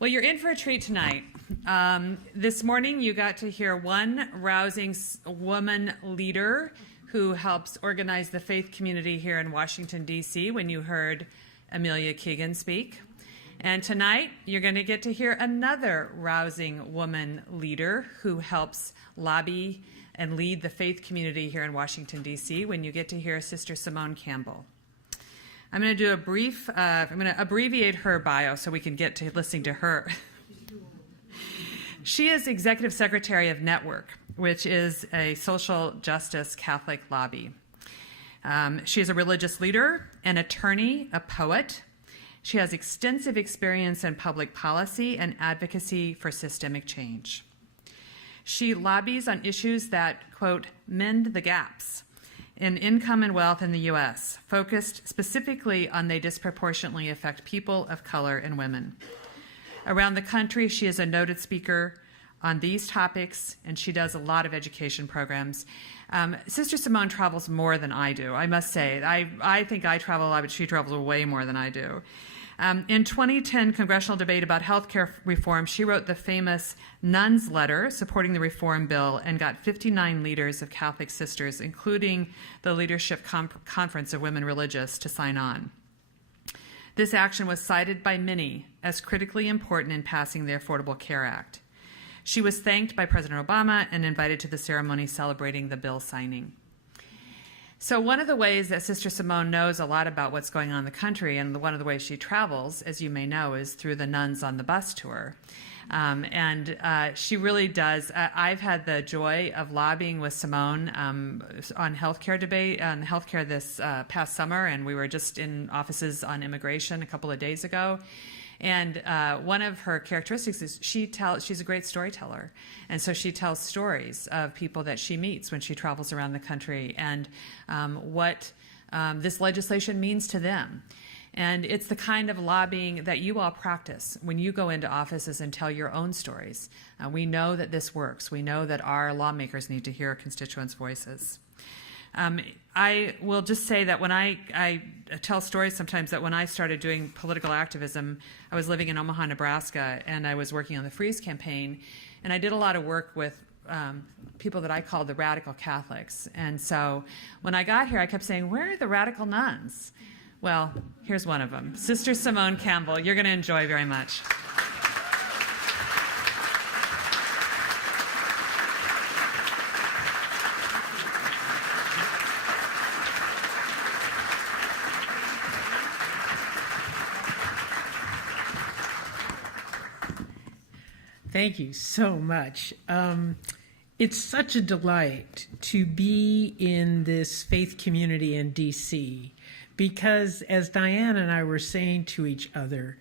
Well, you're in for a treat tonight. This morning, you got to hear one rousing woman leader who helps organize the faith community here in Washington, D.C., when you heard Amelia Keegan speak. And tonight, you're going to get to hear another rousing woman leader who helps lobby and lead the faith community here in Washington, D.C., when you get to hear Sister Simone Campbell. I'm going to do a brief, I'm going to abbreviate her bio so we can get to listening to her. She is Executive Secretary of Network, which is a social justice Catholic lobby. She is a religious leader, an attorney, a poet. She has extensive experience in public policy and advocacy for systemic change. She lobbies on issues that, quote, mend the gaps in income and wealth in the U.S., focused specifically on they disproportionately affect people of color and women. Around the country, she is a noted speaker on these topics, and she does a lot of education programs. Sister Simone travels more than I do, I must say. I think I travel a lot, but she travels way more than I do. In 2010 congressional debate about health care reform, she wrote the famous Nuns Letter supporting the reform bill and got 59 leaders of Catholic sisters, including the Leadership Conference of Women Religious, to sign on. This action was cited by many as critically important in passing the Affordable Care Act. She was thanked by President Obama and invited to the ceremony celebrating the bill signing. So one of the ways that Sister Simone knows a lot about what's going on in the country, and one of the ways she travels, as you may know, is through the Nuns on the Bus tour. She really does. I've had the joy of lobbying with Simone on healthcare debate, on healthcare this past summer, and we were just in offices on immigration a couple of days ago. And one of her characteristics is she's a great storyteller. And so she tells stories of people that she meets when she travels around the country and what this legislation means to them. And it's the kind of lobbying that you all practice when you go into offices and tell your own stories. We know that this works. We know that our lawmakers need to hear constituents' voices. I will just say that when I tell stories sometimes that when I started doing political activism, I was living in Omaha, Nebraska, and I was working on the Freeze campaign, and I did a lot of work with people that I called the radical Catholics. And so when I got here, I kept saying, where are the radical nuns? Well, here's one of them, Sister Simone Campbell. You're going to enjoy very much. Thank you so much. It's such a delight to be in this faith community in D.C. because, as Diane and I were saying to each other,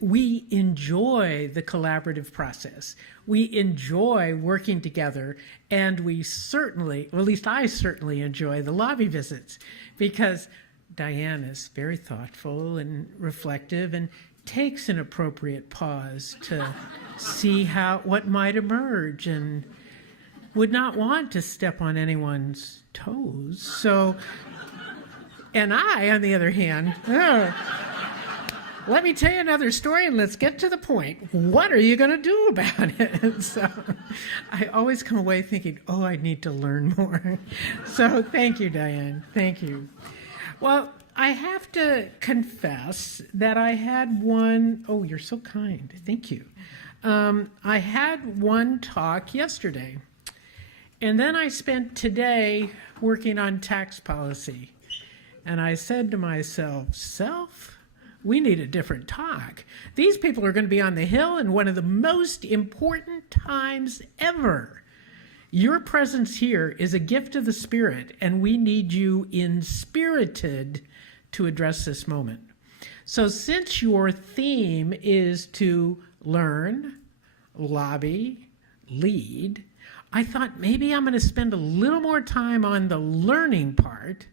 we enjoy the collaborative process. We enjoy working together, and we certainly, or at least I certainly enjoy the lobby visits because Diane is very thoughtful and reflective and takes an appropriate pause to see what might emerge and would not want to step on anyone's toes. So, and I, on the other hand, let me tell you another story and let's get to the point. What are you going to do about it? So I always come away thinking, oh, I need to learn more. So thank you, Diane. Thank you. Well, I have to confess that I had one, oh, you're so kind. Thank you. I had one talk yesterday, and then I spent today working on tax policy. And I said to myself, we need a different talk. These people are going to be on the Hill in one of the most important times ever. Your presence here is a gift of the Spirit, and we need you inspirited to address this moment. So since your theme is to learn, lobby, lead, I thought maybe I'm going to spend a little more time on the learning part,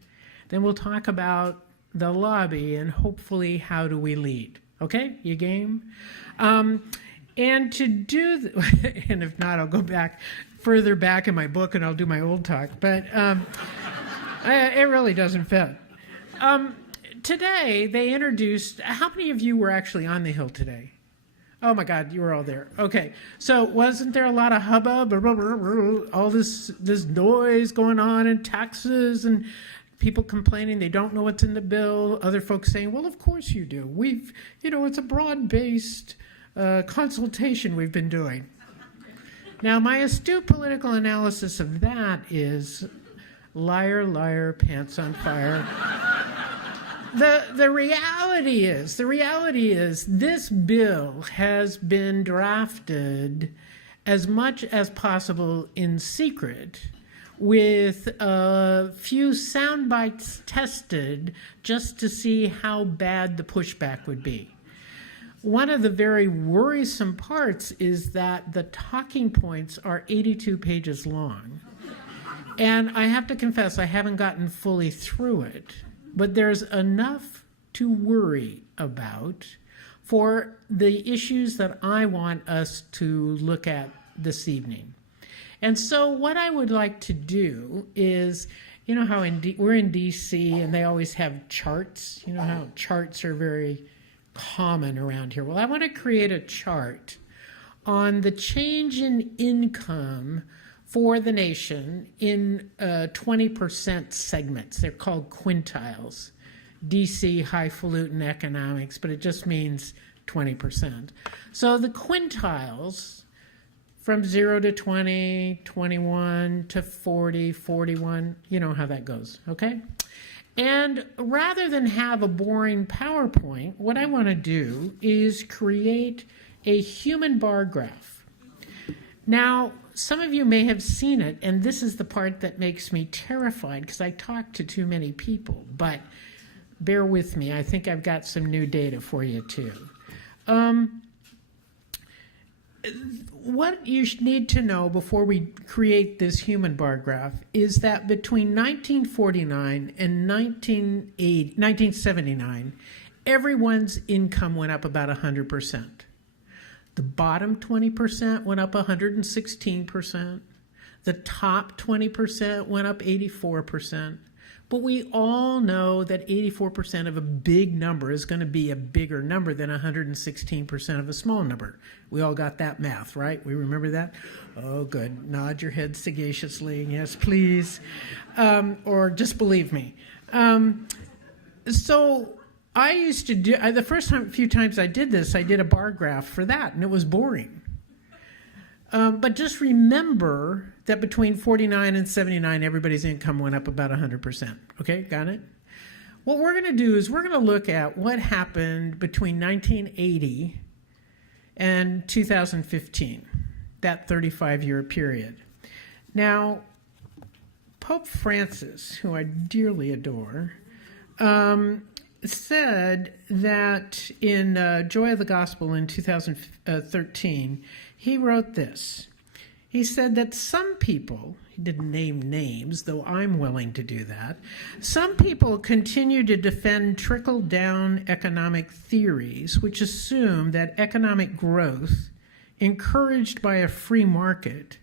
then we'll talk about the lobby and hopefully how do we lead. Okay, you game? And to do, and if not, I'll go further back in my book and I'll do my old talk, but it really doesn't fit. Today, they introduced, how many of you were actually on the Hill today? Oh my God, you were all there. Okay, so wasn't there a lot of hubbub, all this noise going on, and taxes, and people complaining they don't know what's in the bill? Other folks saying, "Well, of course you do. It's a broad-based consultation we've been doing." Now, my astute political analysis of that is, liar, liar, pants on fire. The reality is this bill has been drafted as much as possible in secret, with a few sound bites tested just to see how bad the pushback would be. One of the very worrisome parts is that the talking points are 82 pages long. And I have to confess, I haven't gotten fully through it. But there's enough to worry about for the issues that I want us to look at this evening. And so what I would like to do is, you know how we're in D.C. and they always have charts. You know how charts are very common around here. Well, I want to create a chart on the change in income for the nation in 20% segments. They're called quintiles. DC highfalutin economics, but it just means 20%. So the quintiles from 0 to 20, 21 to 40, 41, you know how that goes, okay? And rather than have a boring PowerPoint, what I want to do is create a human bar graph. Now, some of you may have seen it, and this is the part that makes me terrified because I talk to too many people, but bear with me. I think I've got some new data for you too. What you need to know before we create this human bar graph is that between 1949 and 1979, everyone's income went up about 100%. The bottom 20% went up 116%. The top 20% went up 84%. But we all know that 84% of a big number is going to be a bigger number than 116% of a small number. We all got that math, right? We remember that? Oh, good. Nod your head sagaciously. Yes, please. Or just believe me. So I used to do, the first few times I did this, I did a bar graph for that, and it was boring. But just remember that between 49 and 79, everybody's income went up about 100%. Okay, got it? What we're going to do is we're going to look at what happened between 1980 and 2015, that 35-year period. Now, Pope Francis, who I dearly adore, said that in Joy of the Gospel in 2013, he wrote this. He said that some people, he didn't name names, though I'm willing to do that, some people continue to defend trickle-down economic theories which assume that economic growth, encouraged by a free market,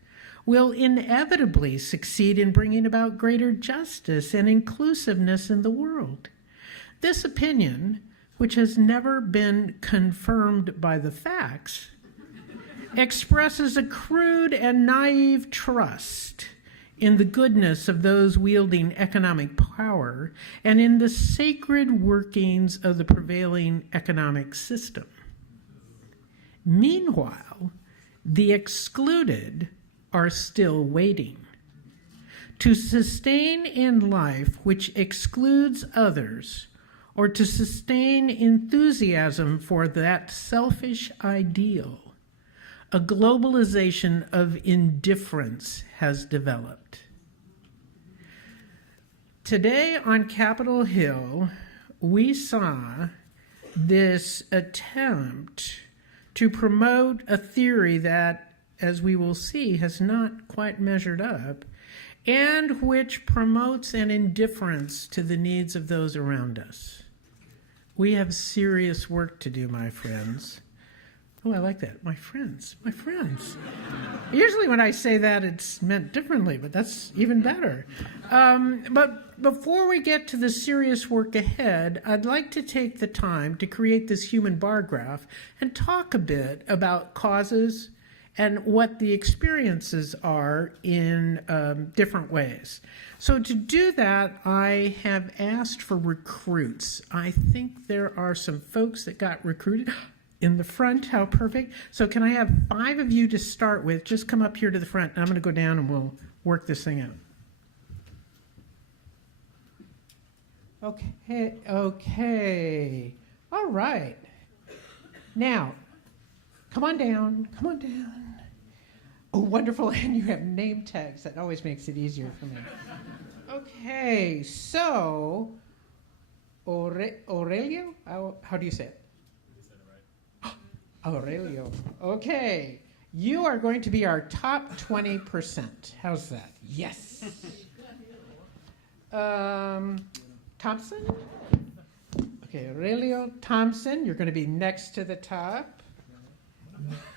will inevitably succeed in bringing about greater justice and inclusiveness in the world. This opinion, which has never been confirmed by the facts, expresses a crude and naive trust in the goodness of those wielding economic power and in the sacred workings of the prevailing economic system. Meanwhile, the excluded are still waiting. To sustain in life which excludes others, or to sustain enthusiasm for that selfish ideal, a globalization of indifference has developed. Today on Capitol Hill, we saw this attempt to promote a theory that, as we will see, has not quite measured up, and which promotes an indifference to the needs of those around us. We have serious work to do, my friends. Oh, I like that. My friends, my friends. Usually when I say that, it's meant differently, but that's even better. But before we get to the serious work ahead, I'd like to take the time to create this human bar graph and talk a bit about causes and what the experiences are in different ways. So to do that, I have asked for recruits. I think there are some folks that got recruited. In the front, how perfect. So can I have 5 of you to start with? Just come up here to the front, and I'm going to go down and we'll work this thing out. Okay. All right. Now, come on down. Oh, wonderful, and you have name tags. That always makes it easier for me. Okay, so, Aurelio? How do you say it? Aurelio. Okay. You are going to be our top 20%. How's that? Yes. Thompson? Okay, Aurelio Thompson, you're going to be next to the top.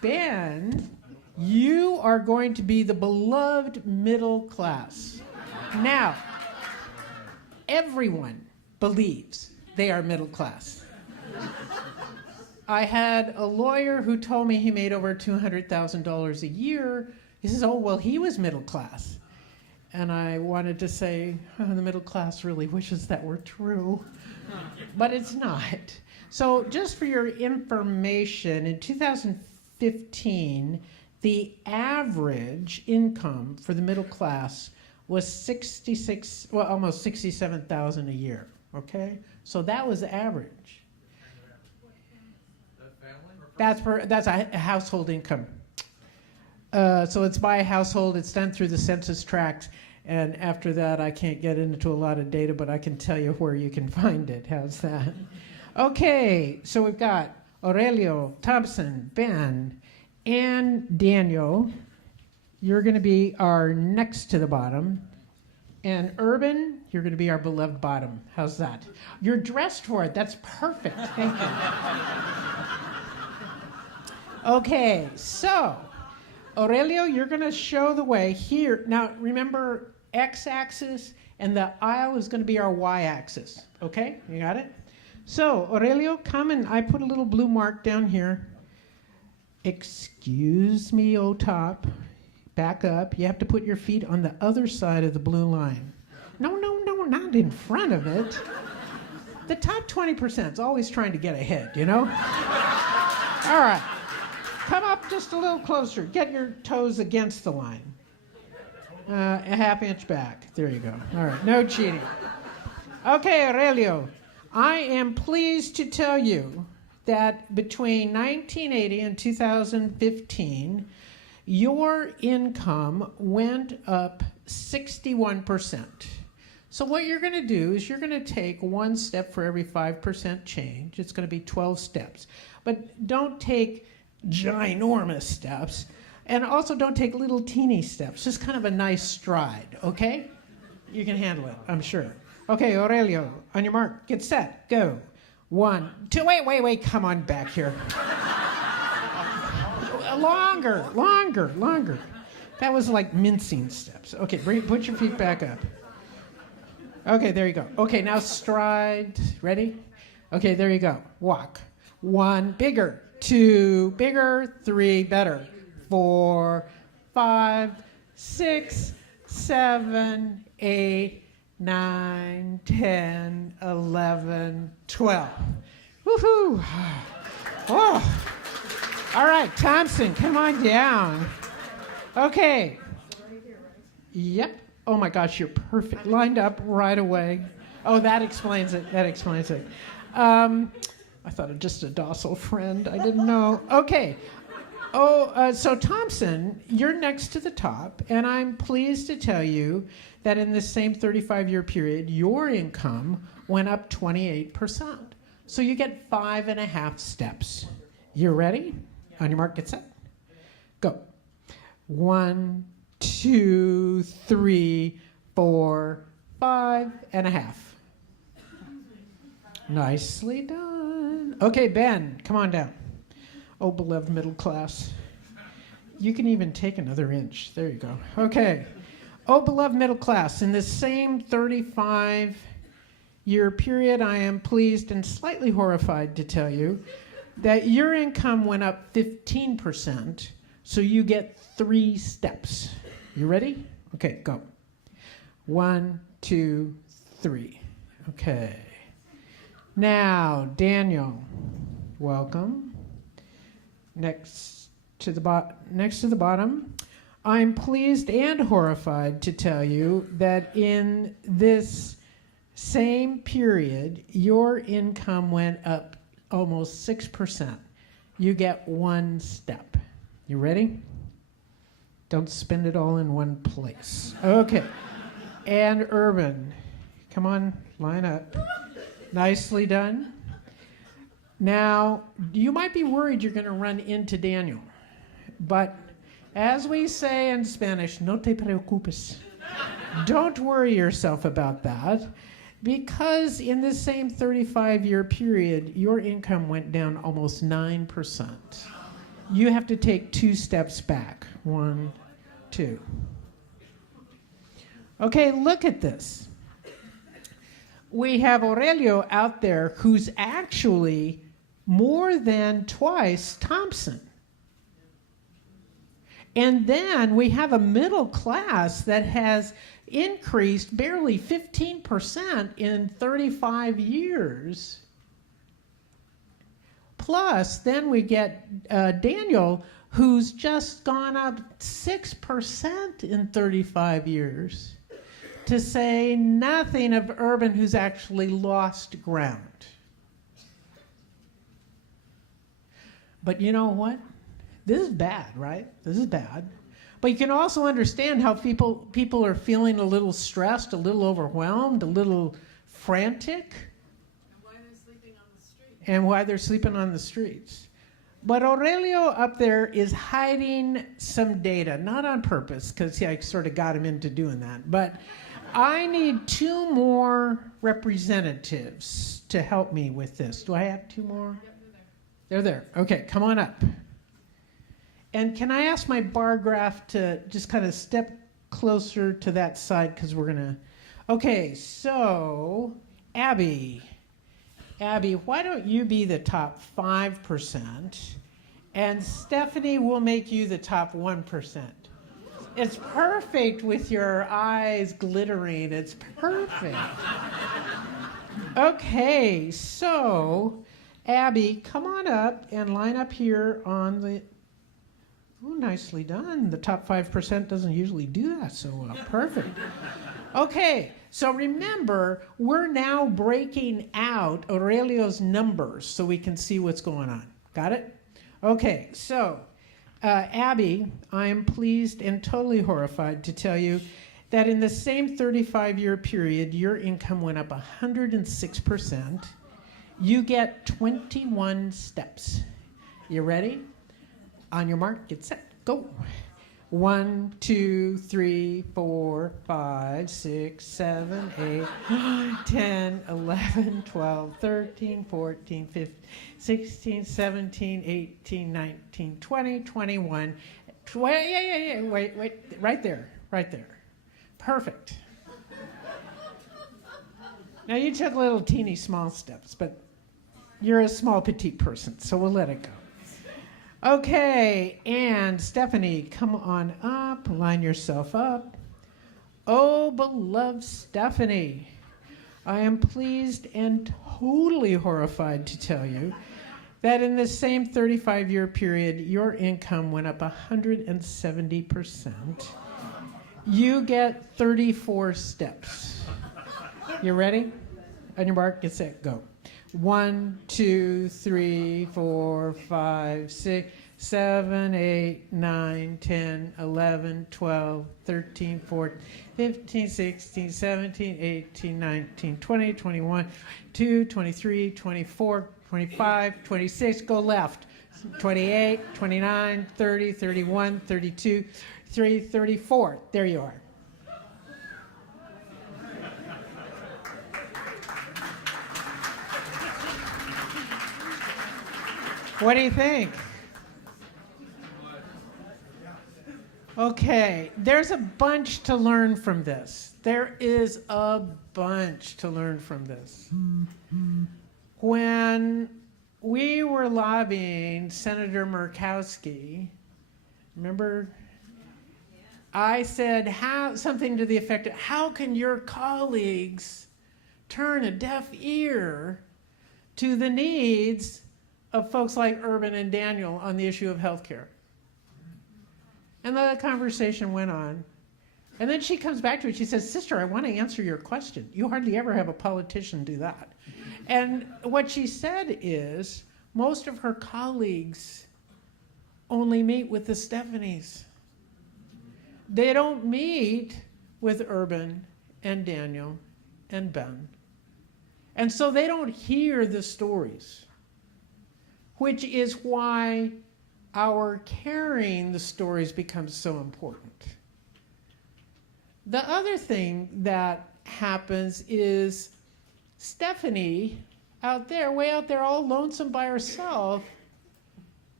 Ben, you are going to be the beloved middle class. Now, everyone believes they are middle class. I had a lawyer who told me he made over $200,000 a year. He says, oh, well, he was middle class. And I wanted to say, oh, the middle class really wishes that were true. But it's not. So just for your information, in 2015, the average income for the middle class was almost $67,000 a year, okay? So that was the average. That's a household income. So it's by household. It's done through the census tract. And after that, I can't get into a lot of data, but I can tell you where you can find it. How's that? Okay, so we've got Aurelio, Thompson, Ben, and Daniel. You're going to be our next to the bottom. And Urban, you're going to be our beloved bottom. How's that? You're dressed for it. That's perfect. Thank you. Okay, so Aurelio, you're going to show the way here. Now, remember, x-axis and the aisle is going to be our y-axis. Okay, you got it? So, Aurelio, come and I put a little blue mark down here. Excuse me, oh top. Back up. You have to put your feet on the other side of the blue line. No, not in front of it. The top 20% is always trying to get ahead, you know? All right. Come up just a little closer. Get your toes against the line. A half inch back. There you go. All right, no cheating. Okay, Aurelio, I am pleased to tell you that between 1980 and 2015, your income went up 61%. So what you're going to do is you're going to take 1 step for every 5% change. It's going to be 12 steps. But don't take ginormous steps, and also don't take little teeny steps, just kind of a nice stride, okay? You can handle it, I'm sure. Okay, Aurelio, on your mark, get set, go. 1, 2, wait, come on back here. Longer. That was like mincing steps. Okay, put your feet back up. Okay, there you go. Okay, now stride, ready? Okay, there you go, walk. 1, bigger. 2, bigger. 3, better. 4, 5, 6, 7, 8, 9, 10, 11, 12. Woohoo! Oh. All right, Thompson, come on down. Okay. Yep. Oh my gosh, you're perfect. Lined up right away. Oh, that explains it. I thought of just a docile friend. I didn't know. Okay. So Thompson, you're next to the top, and I'm pleased to tell you that in this same 35-year period, your income went up 28%. So you get 5.5 steps. You ready? On your mark, get set. Go. 1, 2, 3, 4, 5.5. Nicely done. Okay, Ben, come on down. Oh, beloved middle class. You can even take another inch. There you go. Okay. Oh, beloved middle class, in this same 35-year period, I am pleased and slightly horrified to tell you that your income went up 15%, so you get 3 steps. You ready? Okay, go. 1, 2, 3. Okay. Now, Daniel, welcome. Next to the bottom. I'm pleased and horrified to tell you that in this same period, your income went up almost 6%. You get 1 step. You ready? Don't spend it all in one place. Okay. And Urban, come on, line up. Nicely done. Now, you might be worried you're going to run into Daniel, but as we say in Spanish, no te preocupes. Don't worry yourself about that, because in this same 35-year period, your income went down almost 9%. You have to take 2 steps back. 1, 2. Okay, look at this. We have Aurelio out there who's actually more than twice Thompson. And then we have a middle class that has increased barely 15% in 35 years. Plus, then we get Daniel, who's just gone up 6% in 35 years, to say nothing of Urban, who's actually lost ground. But you know what? This is bad, right? This is bad. But you can also understand how people are feeling a little stressed, a little overwhelmed, a little frantic. And why they're sleeping on the street. And why they're sleeping on the streets. But Aurelio up there is hiding some data, not on purpose, because I sort of got him into doing that. But I need 2 more representatives to help me with this. Do I have 2 more? Yep, they're there. They're there. Okay, come on up. And can I ask my bar graph to just kind of step closer to that side, because we're going to... Okay, so Abby, why don't you be the top 5%, and Stephanie will make you the top 1%. It's perfect with your eyes glittering. It's perfect. Okay, so Abby, come on up and line up here on the... Oh, nicely done. The top 5% doesn't usually do that so well. Perfect. Okay, so remember, we're now breaking out Aurelio's numbers so we can see what's going on. Got it? Okay, so Abby, I am pleased and totally horrified to tell you that in the same 35-year period, your income went up 106%. You get 21 steps. You ready? On your mark, get set, go. 1, 2, 3, 4, 5, 6, 7, 8, 9, 10, 11, 12, 13, 14, 15, 16, 17, 18, 19, 20, 21. Wait, right there. Perfect. Now you took little teeny small steps, but you're a small petite person, so we'll let it go. Okay, and Stephanie, come on up, line yourself up. Oh, beloved Stephanie, I am pleased and totally horrified to tell you that in the same 35-year period, your income went up 170%. You get 34 steps. You ready? On your mark, get set, go. 1, 2, 3, 4, 5, 6, 7, 8, 9, 10, 11, 12, 13, 14, 15, 16, 17, 18, 19, 20, 21, 22, 23, 24, 25, 26, go left. 28, 29, 30, 31, 32, 33, 34. There you are. What do you think? Okay, there's a bunch to learn from this. There is a bunch to learn from this. When we were lobbying Senator Murkowski, remember? I said something to the effect of, how can your colleagues turn a deaf ear to the needs of folks like Urban and Daniel on the issue of healthcare? And the conversation went on. And then she comes back to it. She says, sister, I want to answer your question. You hardly ever have a politician do that. And what she said is, most of her colleagues only meet with the Stephanies. They don't meet with Urban and Daniel and Ben. And so they don't hear the stories, which is why our carrying the stories becomes so important. The other thing that happens is Stephanie out there, way out there, all lonesome by herself,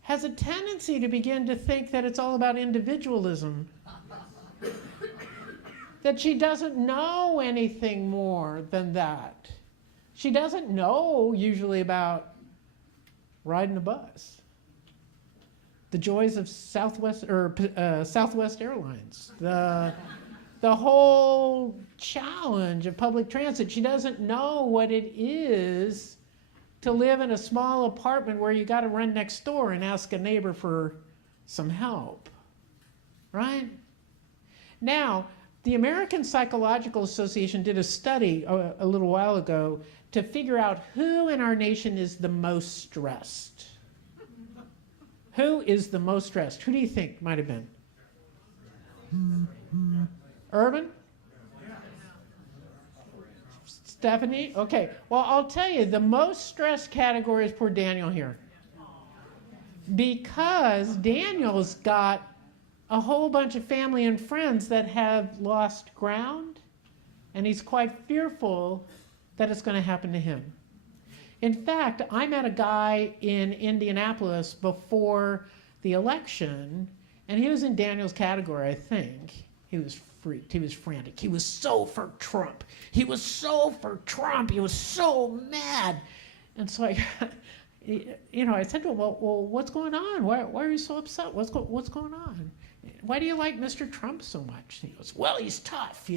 has a tendency to begin to think that it's all about individualism. That she doesn't know anything more than that. She doesn't know usually about riding a bus, the joys of Southwest Airlines, the whole challenge of public transit. She doesn't know what it is to live in a small apartment where you got to run next door and ask a neighbor for some help, right? Now, the American Psychological Association did a study a little while ago to figure out who in our nation is the most stressed. Who is the most stressed? Who do you think might have been? Urban? Stephanie? Okay. Well, I'll tell you, the most stressed category is poor Daniel here. Because Daniel's got a whole bunch of family and friends that have lost ground, and he's quite fearful that it's going to happen to him. In fact, I met a guy in Indianapolis before the election, and he was in Daniel's category, I think. He was freaked. He was frantic. He was so for Trump. He was so for Trump. He was so mad. And so I said to him, well, what's going on? Why are you so upset? What's going on? Why do you like Mr. Trump so much? He goes, well, he's tough,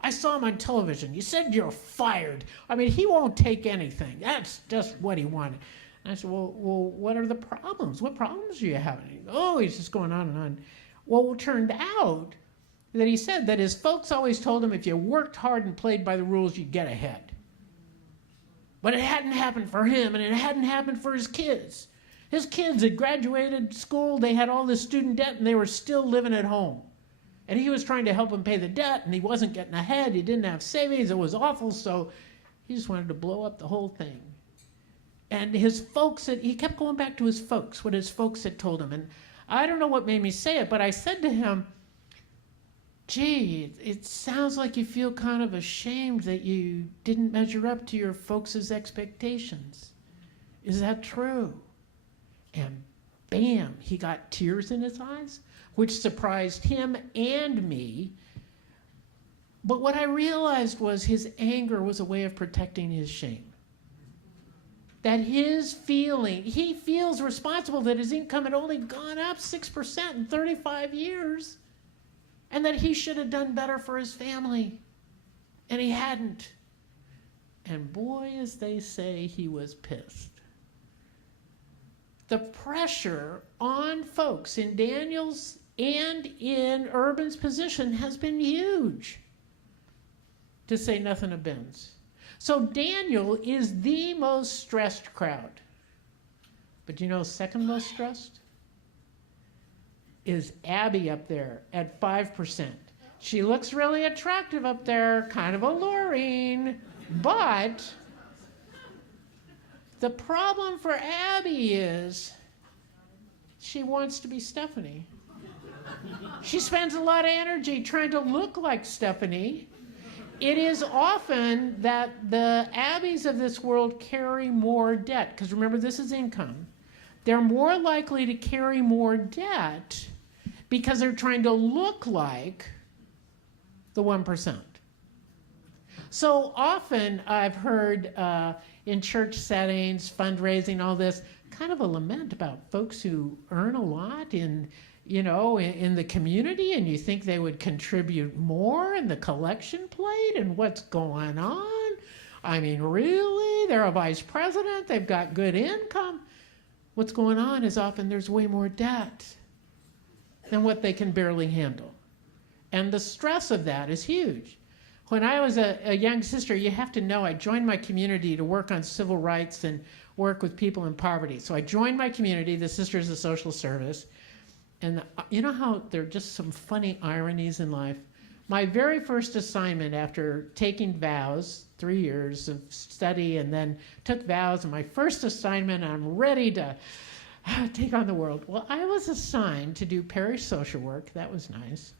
I saw him on television. You said you're fired. I mean, he won't take anything. That's just what he wanted. And I said, well, what are the problems? What problems are you having? He goes, oh, he's just going on and on. Well, it turned out that he said that his folks always told him if you worked hard and played by the rules, you'd get ahead. But it hadn't happened for him, and it hadn't happened for his kids. His kids had graduated school, they had all this student debt, and they were still living at home. And he was trying to help them pay the debt, and he wasn't getting ahead. He didn't have savings. It was awful, so he just wanted to blow up the whole thing. And his folks, he kept going back to his folks, what his folks had told him. And I don't know what made me say it, but I said to him, gee, it sounds like you feel kind of ashamed that you didn't measure up to your folks' expectations. Is that true? And bam, he got tears in his eyes, which surprised him and me. But what I realized was his anger was a way of protecting his shame. That he feels responsible that his income had only gone up 6% in 35 years, and that he should have done better for his family, and he hadn't. And boy, as they say, he was pissed. The pressure on folks in Daniel's and in Urban's position has been huge, to say nothing of Ben's. So Daniel is the most stressed crowd. But second most stressed is Abby up there at 5%. She looks really attractive up there, kind of alluring, but the problem for Abby is she wants to be Stephanie. She spends a lot of energy trying to look like Stephanie. It is often that the Abbies of this world carry more debt, because remember, this is income. They're more likely to carry more debt because they're trying to look like the 1%. So often I've heard in church settings, fundraising, all this, kind of a lament about folks who earn a lot in the community, and you think they would contribute more in the collection plate, and what's going on? I mean, really? They're a vice president, they've got good income. What's going on is often there's way more debt than what they can barely handle. And the stress of that is huge. When I was a young sister, you have to know, I joined my community to work on civil rights and work with people in poverty. So I joined my community, the Sisters of Social Service. And you know how there are just some funny ironies in life? My very first assignment after taking vows, 3 years of study, and then took vows, and my first assignment, I'm ready to take on the world. Well, I was assigned to do parish social work. That was nice.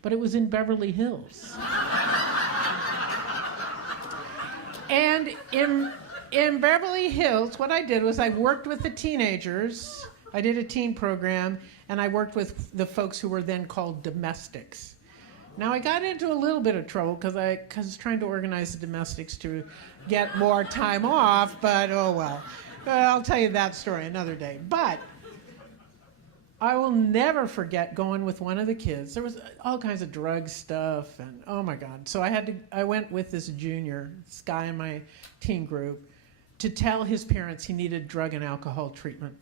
But it was in Beverly Hills. And in Beverly Hills, what I did was I worked with the teenagers. I did a teen program, and I worked with the folks who were then called domestics. Now, I got into a little bit of trouble because I was trying to organize the domestics to get more time off, but oh well. I'll tell you that story another day. But I will never forget going with one of the kids. There was all kinds of drug stuff, and oh my God. So I went with this guy in my teen group, to tell his parents he needed drug and alcohol treatment.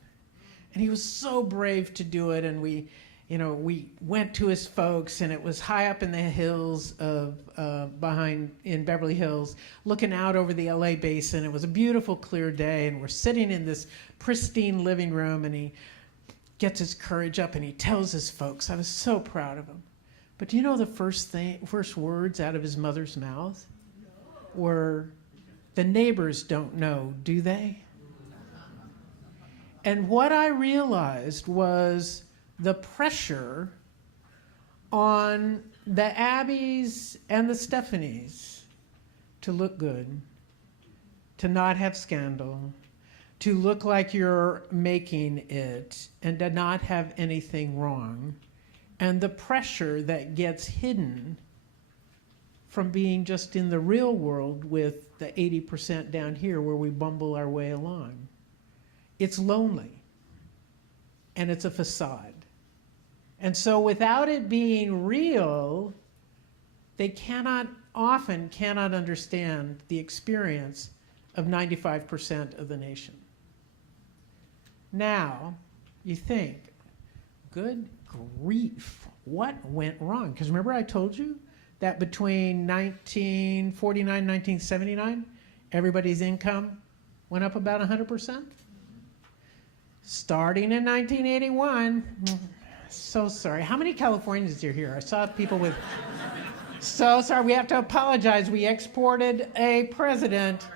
And he was so brave to do it, and we went to his folks, and it was high up in the hills of in Beverly Hills, looking out over the LA basin. It was a beautiful, clear day, and we're sitting in this pristine living room, and he gets his courage up and he tells his folks. I was so proud of him. But do you know the first words out of his mother's mouth were, "The neighbors don't know, do they?" And what I realized was the pressure on the Abbeys and the Stephanies to look good, to not have scandal, to look like you're making it, and to not have anything wrong, and the pressure that gets hidden from being just in the real world with the 80% down here where we bumble our way along. It's lonely, and it's a facade. And so without it being real, they often cannot understand the experience of 95% of the nation. Now, you think, good grief, what went wrong? Because remember I told you that between 1949 and 1979, everybody's income went up about 100%? Starting in 1981, so sorry. How many Californians are here? I saw people with, so sorry, we have to apologize. We exported a president.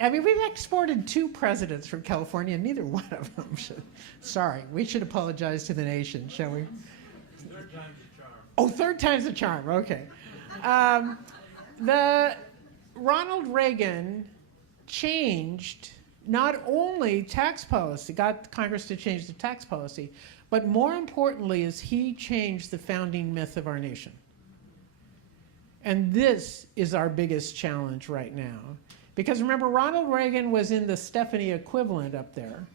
I mean, we've exported 2 presidents from California, and neither one of them should. Sorry, we should apologize to the nation, shall we? Third time's the charm. Oh, third time's the charm, okay. The Ronald Reagan changed not only tax policy, got Congress to change the tax policy, but more importantly is he changed the founding myth of our nation. And this is our biggest challenge right now. Because remember, Ronald Reagan was in the Stephanie equivalent up there.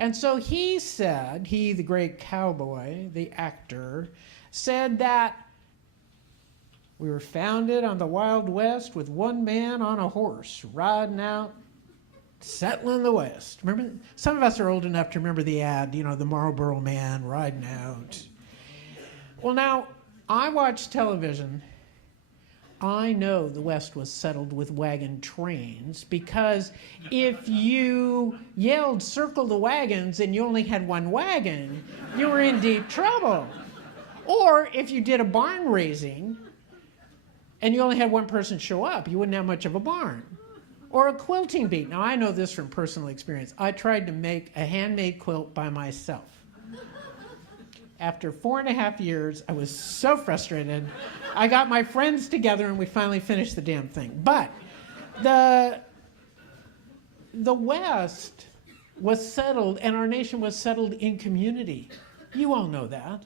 And so he said, the great cowboy, the actor, said that we were founded on the Wild West with one man on a horse, riding out, settling the West. Remember, some of us are old enough to remember the ad, the Marlboro Man riding out. Well, now, I watch television. I know the West was settled with wagon trains, because if you yelled "circle the wagons" and you only had one wagon, you were in deep trouble. Or if you did a barn raising and you only had one person show up, you wouldn't have much of a barn. Or a quilting bee. Now, I know this from personal experience. I tried to make a handmade quilt by myself. After 4.5 years, I was so frustrated. I got my friends together and we finally finished the damn thing. But the West was settled, and our nation was settled in community. You all know that.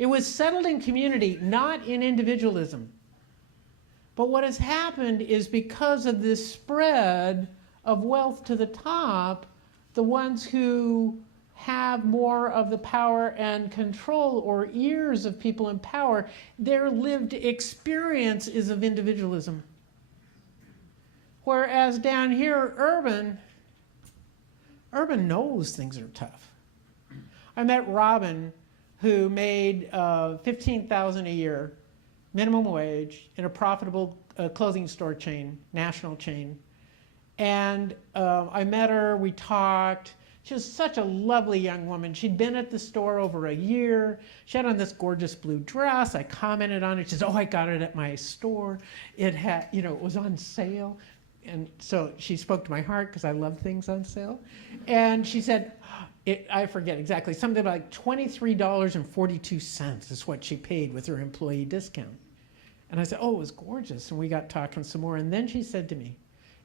It was settled in community, not in individualism. But what has happened is because of this spread of wealth to the top, the ones who have more of the power and control or ears of people in power, their lived experience is of individualism. Whereas down here, urban knows things are tough. I met Robin, who made $15,000 a year, minimum wage, in a profitable clothing store chain, national chain. And I met her, we talked. She was such a lovely young woman. She'd been at the store over a year. She had on this gorgeous blue dress. I commented on it. She said, "Oh, I got it at my store. It had, it was on sale." And so she spoke to my heart because I love things on sale. And she said, I forget exactly, something like $23.42 is what she paid with her employee discount. And I said, "Oh, it was gorgeous." And we got talking some more. And then she said to me,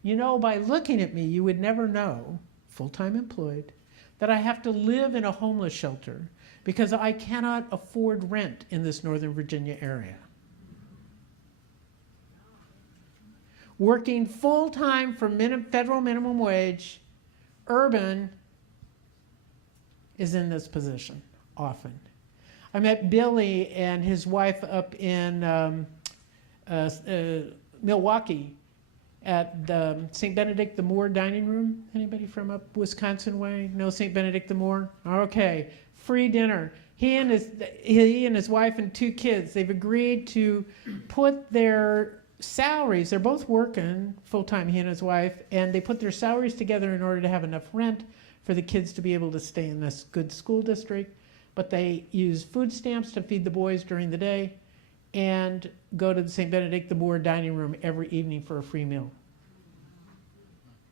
"By looking at me, you would never know, full-time employed, that I have to live in a homeless shelter because I cannot afford rent in this Northern Virginia area." Working full-time for federal minimum wage, urban is in this position often. I met Billy and his wife up in Milwaukee at the St. Benedict the Moor dining room. Anybody from up Wisconsin way know St. Benedict the Moor? Okay, free dinner. He and his wife and 2 kids, they've agreed to put their salaries, they're both working full-time, he and his wife, and they put their salaries together in order to have enough rent for the kids to be able to stay in this good school district. But they use food stamps to feed the boys during the day and go to the St. Benedict the Moor dining room every evening for a free meal.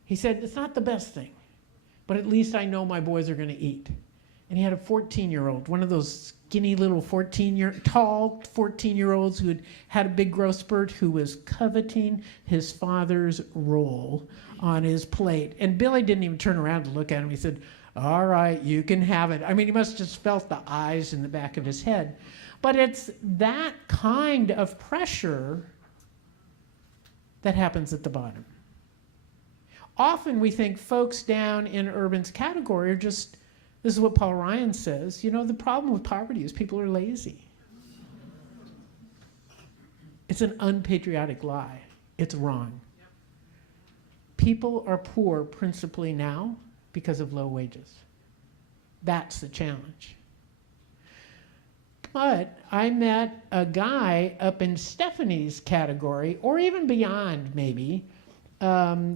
He said, "It's not the best thing, but at least I know my boys are going to eat." And he had a 14-year-old, one of those skinny little tall 14-year-olds who had a big growth spurt, who was coveting his father's roll on his plate. And Billy didn't even turn around to look at him. He said, "All right, you can have it." I mean, he must have just felt the eyes in the back of his head. But it's that kind of pressure that happens at the bottom. Often we think folks down in urban's category are just, this is what Paul Ryan says, the problem with poverty is people are lazy. It's an unpatriotic lie. It's wrong. People are poor principally now because of low wages. That's the challenge. But I met a guy up in Stephanie's category, or even beyond maybe,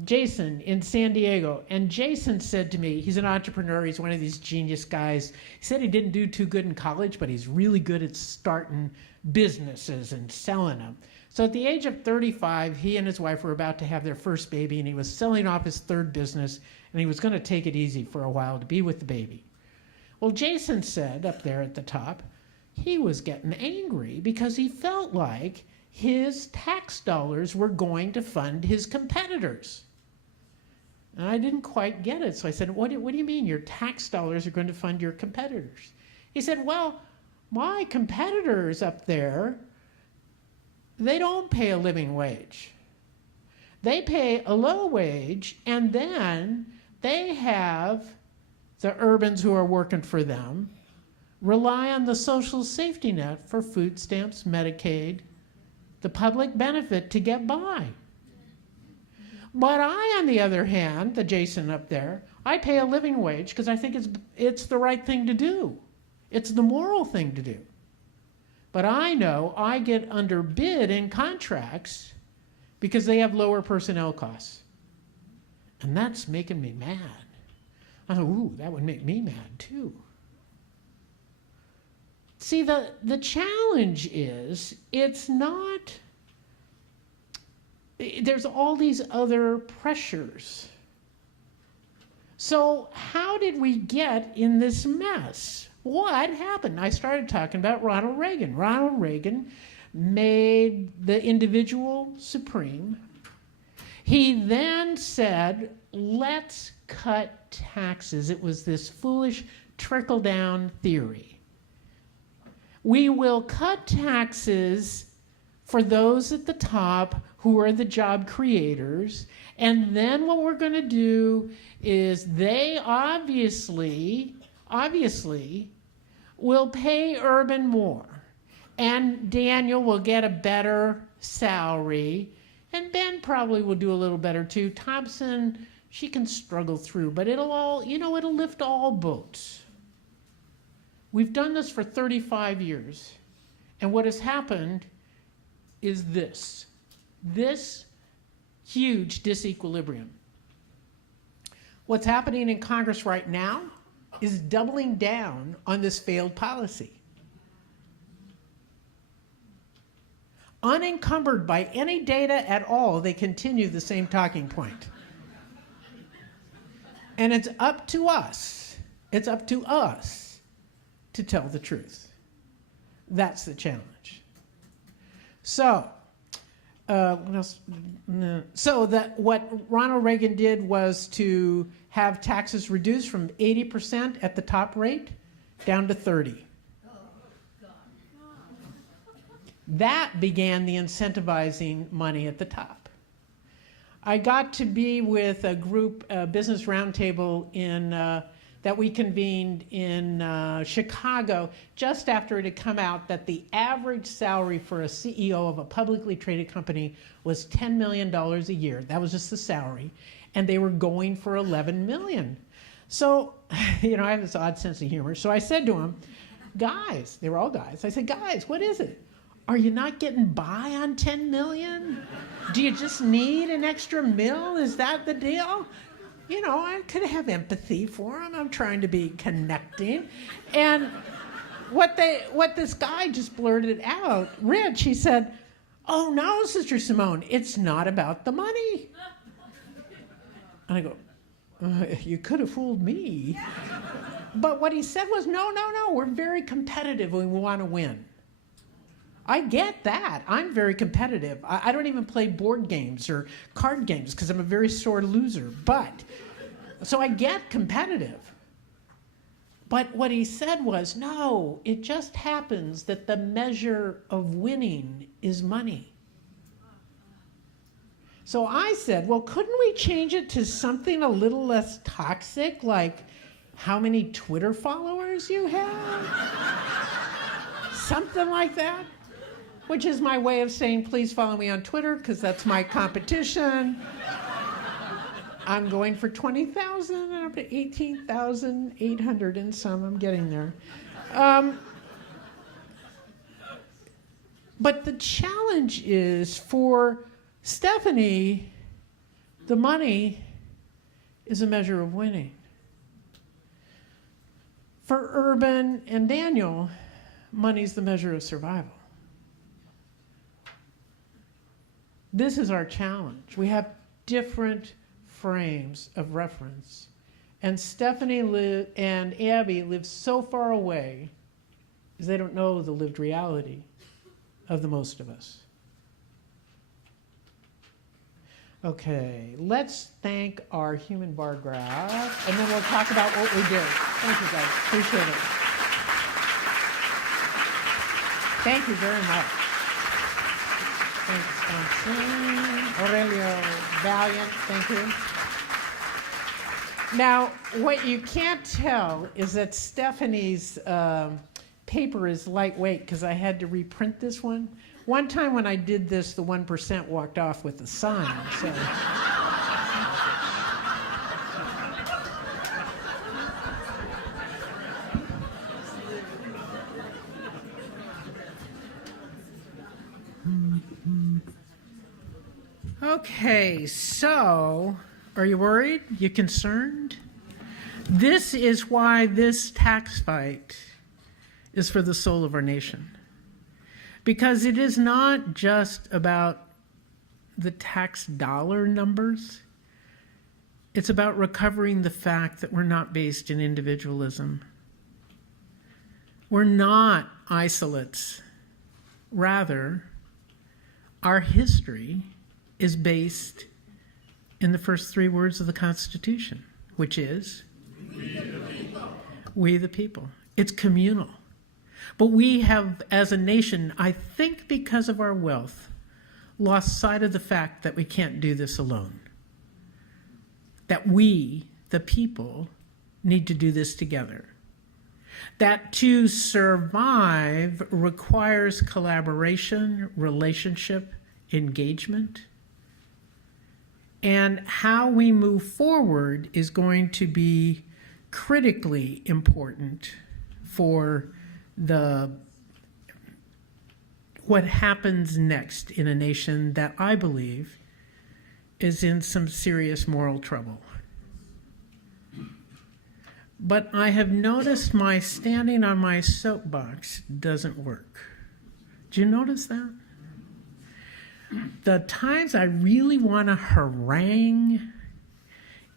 Jason in San Diego. And Jason said to me, he's an entrepreneur, he's one of these genius guys. He said he didn't do too good in college, but he's really good at starting businesses and selling them. So at the age of 35, he and his wife were about to have their first baby, and he was selling off his 3rd business, and he was going to take it easy for a while to be with the baby. Well, Jason said up there at the top, he was getting angry because he felt like his tax dollars were going to fund his competitors. And I didn't quite get it. So I said, what do you mean your tax dollars are going to fund your competitors? He said, "Well, my competitors up there, they don't pay a living wage. They pay a low wage, and then they have the urbans who are working for them rely on the social safety net for food stamps, Medicaid, the public benefit to get by. But I, on the other hand, the Jason up there, I pay a living wage because I think it's the right thing to do. It's the moral thing to do. But I know I get underbid in contracts because they have lower personnel costs. And that's making me mad. I thought, ooh, that would make me mad too. See, the challenge is, it's not, there's all these other pressures. So how did we get in this mess? What happened? I started talking about Ronald Reagan. Ronald Reagan made the individual supreme. He then said, let's cut taxes. It was this foolish trickle-down theory. We will cut taxes for those at the top who are the job creators. And then what we're going to do is they obviously will pay Urban more. And Daniel will get a better salary. And Ben probably will do a little better too. Thompson, she can struggle through, but it'll lift all boats. We've done this for 35 years. And what has happened is this huge disequilibrium. What's happening in Congress right now is doubling down on this failed policy. Unencumbered by any data at all, they continue the same talking point. And it's up to us to tell the truth. That's the challenge. So, what else? No. So what Ronald Reagan did was to have taxes reduced from 80% at the top rate down to 30%. That began the incentivizing money at the top. I got to be with a group, a business roundtable that we convened in Chicago just after it had come out that the average salary for a CEO of a publicly traded company was $10 million a year. That was just the salary. And they were going for $11 million. So, I have this odd sense of humor. So I said to them, guys, they were all guys. I said, guys, what is it? Are you not getting by on 10 million? Do you just need an extra mil? Is that the deal? I could have empathy for them. I'm trying to be connecting. And what this guy just blurted out, Rich, he said, oh no, Sister Simone, it's not about the money. And I go, you could have fooled me. But what he said was, no, we're very competitive and we want to win. I get that. I'm very competitive. I don't even play board games or card games because I'm a very sore loser. So I get competitive. But what he said was, no, it just happens that the measure of winning is money. So I said, well, couldn't we change it to something a little less toxic, like how many Twitter followers you have? Something like that. Which is my way of saying, please follow me on Twitter, because that's my competition. I'm going for 20,000 and up to 18,800 and some. I'm getting there. But the challenge is for Stephanie, the money is a measure of winning. For Urban and Daniel, money's the measure of survival. This is our challenge. We have different frames of reference. And Stephanie and Abby live so far away because they don't know the lived reality of the most of us. Okay, let's thank our human bar graph, and then we'll talk about what we did. Thank you, guys. Appreciate it. Thank you very much. Thanks, Francine. Aurelio, Valiant, thank you. Now, what you can't tell is that Stephanie's paper is lightweight because I had to reprint this one. One time when I did this, the 1% walked off with the sign. So. Okay, so are you worried? You concerned? This is why this tax fight is for the soul of our nation. Because it is not just about the tax dollar numbers. It's about recovering the fact that we're not based in individualism. We're not isolates. Rather, our history is based in the first three words of the Constitution, which is, we the people. We the people. It's communal. But we have, as a nation, I think because of our wealth, lost sight of the fact that we can't do this alone. That we, the people, need to do this together. That to survive requires collaboration, relationship, engagement. And how we move forward is going to be critically important for what happens next in a nation that I believe is in some serious moral trouble. But I have noticed my standing on my soapbox doesn't work. Do you notice that? The times I really want to harangue,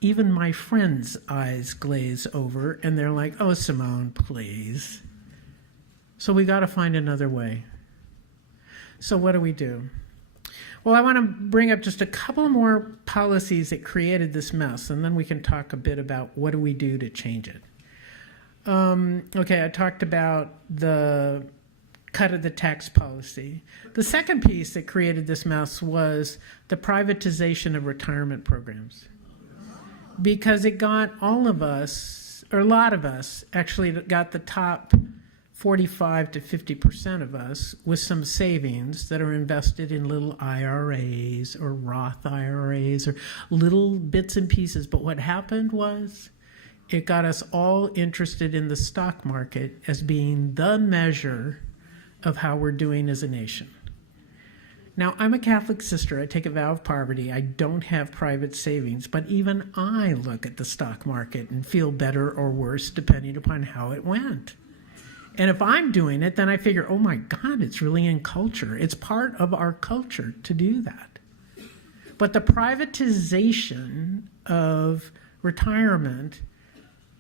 even my friends' eyes glaze over, and they're like, "Oh, Simone, please." So we got to find another way. So what do? Well, I want to bring up just a couple more policies that created this mess, and then we can talk a bit about what do we do to change it. Okay, I talked about the cut of the tax policy. The second piece that created this mess was the privatization of retirement programs. Because it got all of us, or a lot of us, actually got the top 45 to 50% of us with some savings that are invested in little IRAs or Roth IRAs or little bits and pieces. But what happened was it got us all interested in the stock market as being the measure of how we're doing as a nation. Now, I'm a Catholic sister. I take a vow of poverty. I don't have private savings, but even I look at the stock market and feel better or worse depending upon how it went. And if I'm doing it, then I figure, oh my God, it's really in culture. It's part of our culture to do that. But the privatization of retirement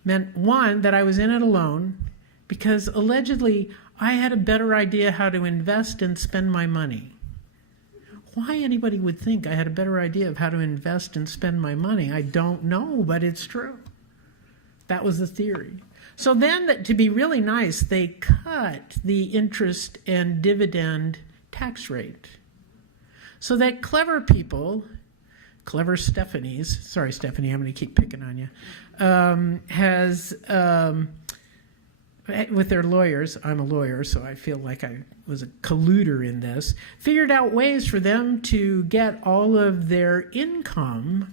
meant, one, that I was in it alone, because allegedly I had a better idea how to invest and spend my money. Why anybody would think I had a better idea of how to invest and spend my money, I don't know, but it's true. That was the theory. So then, to be really nice, they cut the interest and dividend tax rate. So that clever people, clever Stephanies, sorry Stephanie, I'm going to keep picking on you, with their lawyers, I'm a lawyer, so I feel like I was a colluder in this, figured out ways for them to get all of their income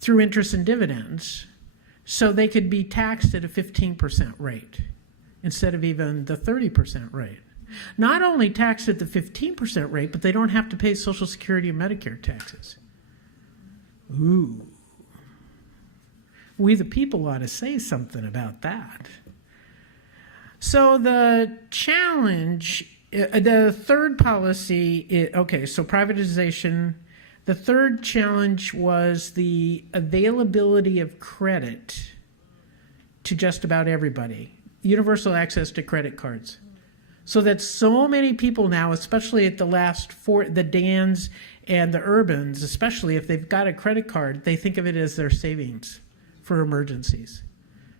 through interest and dividends so they could be taxed at a 15% rate instead of even the 30% rate. Not only taxed at the 15% rate, but they don't have to pay Social Security and Medicare taxes. Ooh. We the people ought to say something about that. So the challenge, the third policy, so privatization. The third challenge was the availability of credit to just about everybody. Universal access to credit cards. So that so many people now, especially at the Dans and the Urbans, especially if they've got a credit card, they think of it as their savings for emergencies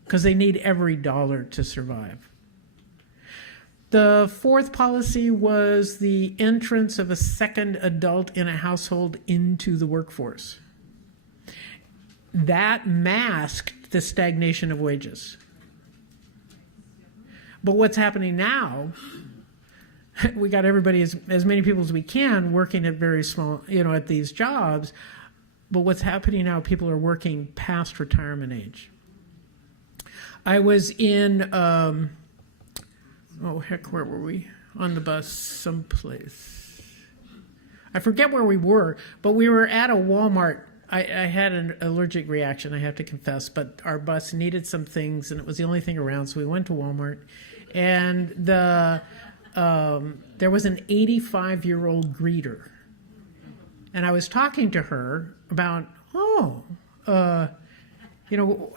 because they need every dollar to survive. The fourth policy was the entrance of a second adult in a household into the workforce. That masked the stagnation of wages. But what's happening now, we got everybody, as many people as we can, working at very small, at these jobs. But what's happening now, people are working past retirement age. I was in... where were we? On the bus someplace. I forget where we were, but we were at a Walmart. I had an allergic reaction, I have to confess, but our bus needed some things, and it was the only thing around, so we went to Walmart. And there was an 85-year-old greeter. And I was talking to her about,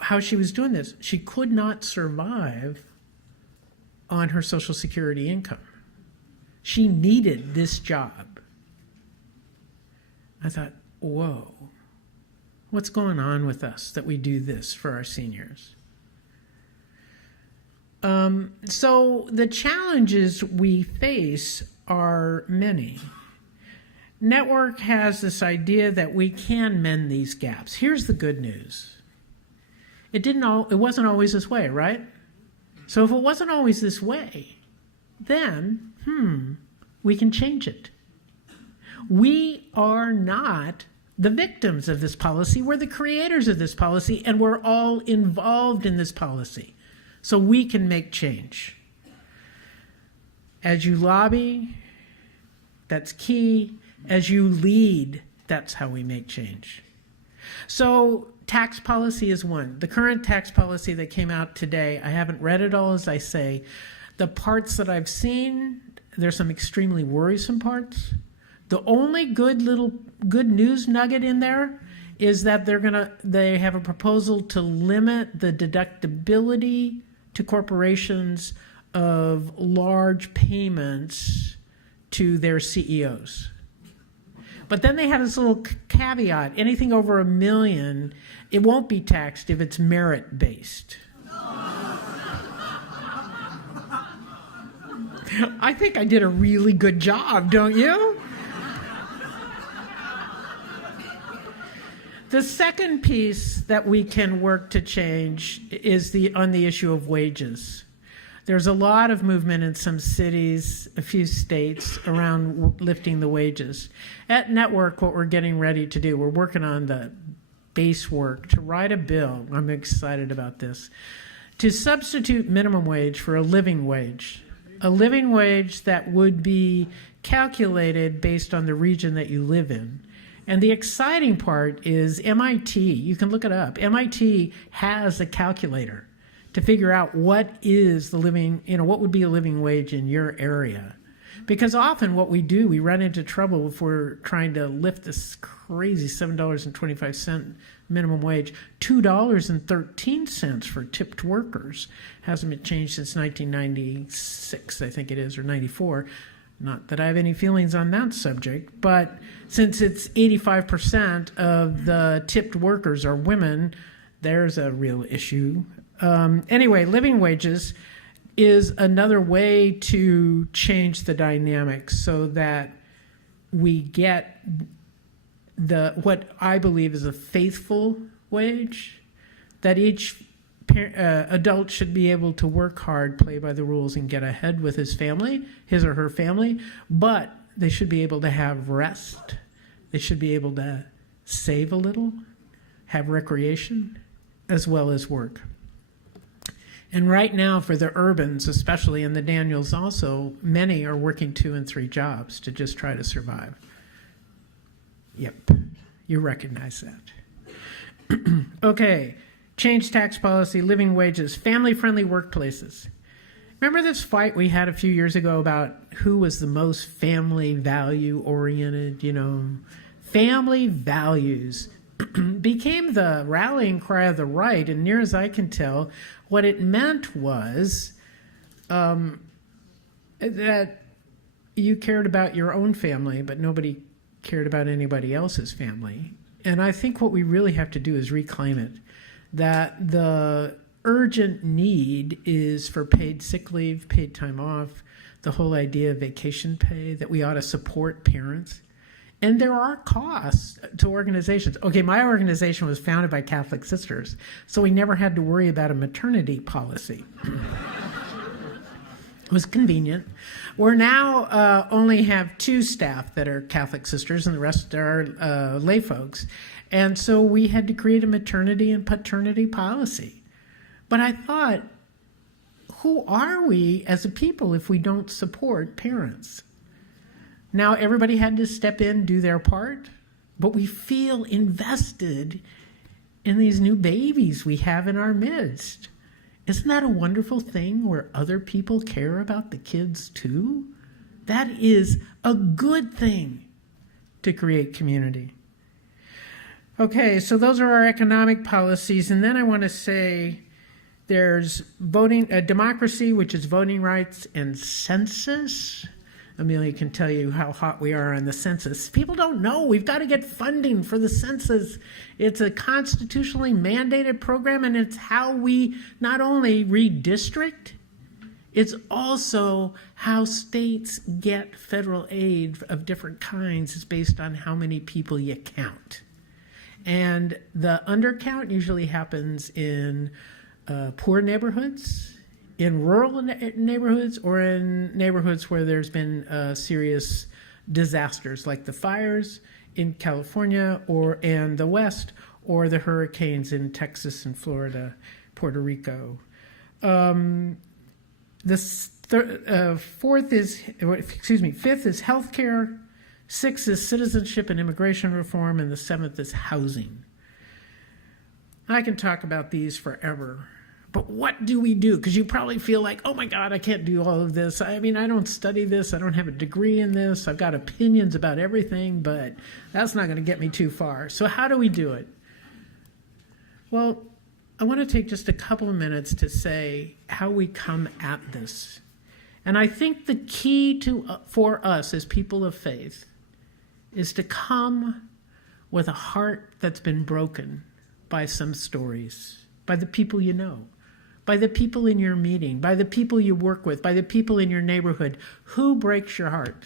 how she was doing this. She could not survive on her Social Security income. She needed this job. I thought, whoa, what's going on with us that we do this for our seniors? So the challenges we face are many. Network has this idea that we can mend these gaps. Here's the good news. It wasn't always this way, right? So if it wasn't always this way, then, we can change it. We are not the victims of this policy. We're the creators of this policy, and we're all involved in this policy. So we can make change. As you lobby, that's key. As you lead, that's how we make change. So tax policy is one. The current tax policy that came out today, I haven't read it all, as I say. The parts that I've seen, there's some extremely worrisome parts. The only good news nugget in there is that they have a proposal to limit the deductibility to corporations of large payments to their CEOs. But then they have this little caveat: anything over $1 million, it won't be taxed if it's merit-based. I think I did a really good job, don't you? The second piece that we can work to change is on the issue of wages. There's a lot of movement in some cities, a few states, around lifting the wages. At Network, what we're getting ready to do, we're working on the base work to write a bill, I'm excited about this, to substitute minimum wage for a living wage that would be calculated based on the region that you live in. And the exciting part is MIT, you can look it up, MIT has a calculator to figure out what is what would be a living wage in your area. Because often what we do, we run into trouble if we're trying to lift this crazy $7.25 minimum wage, $2.13 for tipped workers. Hasn't been changed since 1996, I think it is, or 94. Not that I have any feelings on that subject, but since it's 85% of the tipped workers are women, there's a real issue. Anyway, living wages is another way to change the dynamics so that we get what I believe is a faithful wage, that each adult should be able to work hard, play by the rules, and get ahead with his or her family, but they should be able to have rest. They should be able to save a little, have recreation, as well as work. And right now, for the urbans, especially, and the Daniels also, many are working 2 and 3 jobs to just try to survive. Yep, you recognize that. Okay, change tax policy, living wages, family-friendly workplaces. Remember this fight we had a few years ago about who was the most family value-oriented, Family values became the rallying cry of the right, and near as I can tell, what it meant was that you cared about your own family, but nobody cared about anybody else's family. And I think what we really have to do is reclaim it, that the urgent need is for paid sick leave, paid time off, the whole idea of vacation pay, that we ought to support parents. And there are costs to organizations. Okay, my organization was founded by Catholic sisters, so we never had to worry about a maternity policy. It was convenient. We're now only have 2 staff that are Catholic sisters, and the rest are lay folks. And so we had to create a maternity and paternity policy. But I thought, who are we as a people if we don't support parents? Now, everybody had to step in, do their part, but we feel invested in these new babies we have in our midst. Isn't that a wonderful thing where other people care about the kids too? That is a good thing to create community. Okay, so those are our economic policies, and then I want to say there's democracy, which is voting rights, and census. Amelia can tell you how hot we are on the census. People don't know. We've got to get funding for the census. It's a constitutionally mandated program, and it's how we not only redistrict It's also how states get federal aid of different kinds is based on how many people you count. And the undercount usually happens in poor neighborhoods, in rural neighborhoods, or in neighborhoods where there's been serious disasters like the fires in California and the West, or the hurricanes in Texas and Florida, Puerto Rico. Fifth is healthcare. Sixth is citizenship and immigration reform, and the seventh is housing. I can talk about these forever, but what do we do? Because you probably feel like, oh my God, I can't do all of this. I mean, I don't study this. I don't have a degree in this. I've got opinions about everything, but that's not going to get me too far. So how do we do it? Well, I want to take just a couple of minutes to say how we come at this. And I think the key for us as people of faith is to come with a heart that's been broken by some stories, by the people you know, by the people in your meeting, by the people you work with, by the people in your neighborhood. Who breaks your heart?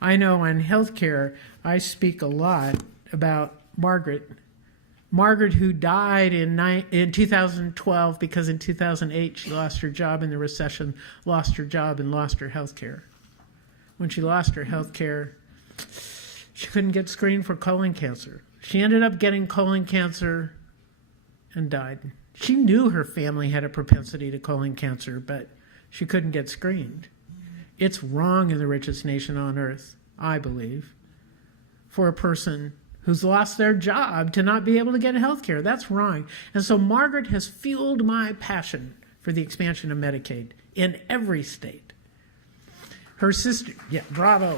I know on healthcare, I speak a lot about Margaret, who died in 2012 because in 2008 she lost her job in the recession, lost her job and lost her health care. When she lost her health care, she couldn't get screened for colon cancer. She ended up getting colon cancer and died. She knew her family had a propensity to colon cancer, but she couldn't get screened. It's wrong in the richest nation on earth, I believe, for a person who's lost their job to not be able to get health care. That's wrong. And so Margaret has fueled my passion for the expansion of Medicaid in every state. Her sister, bravo.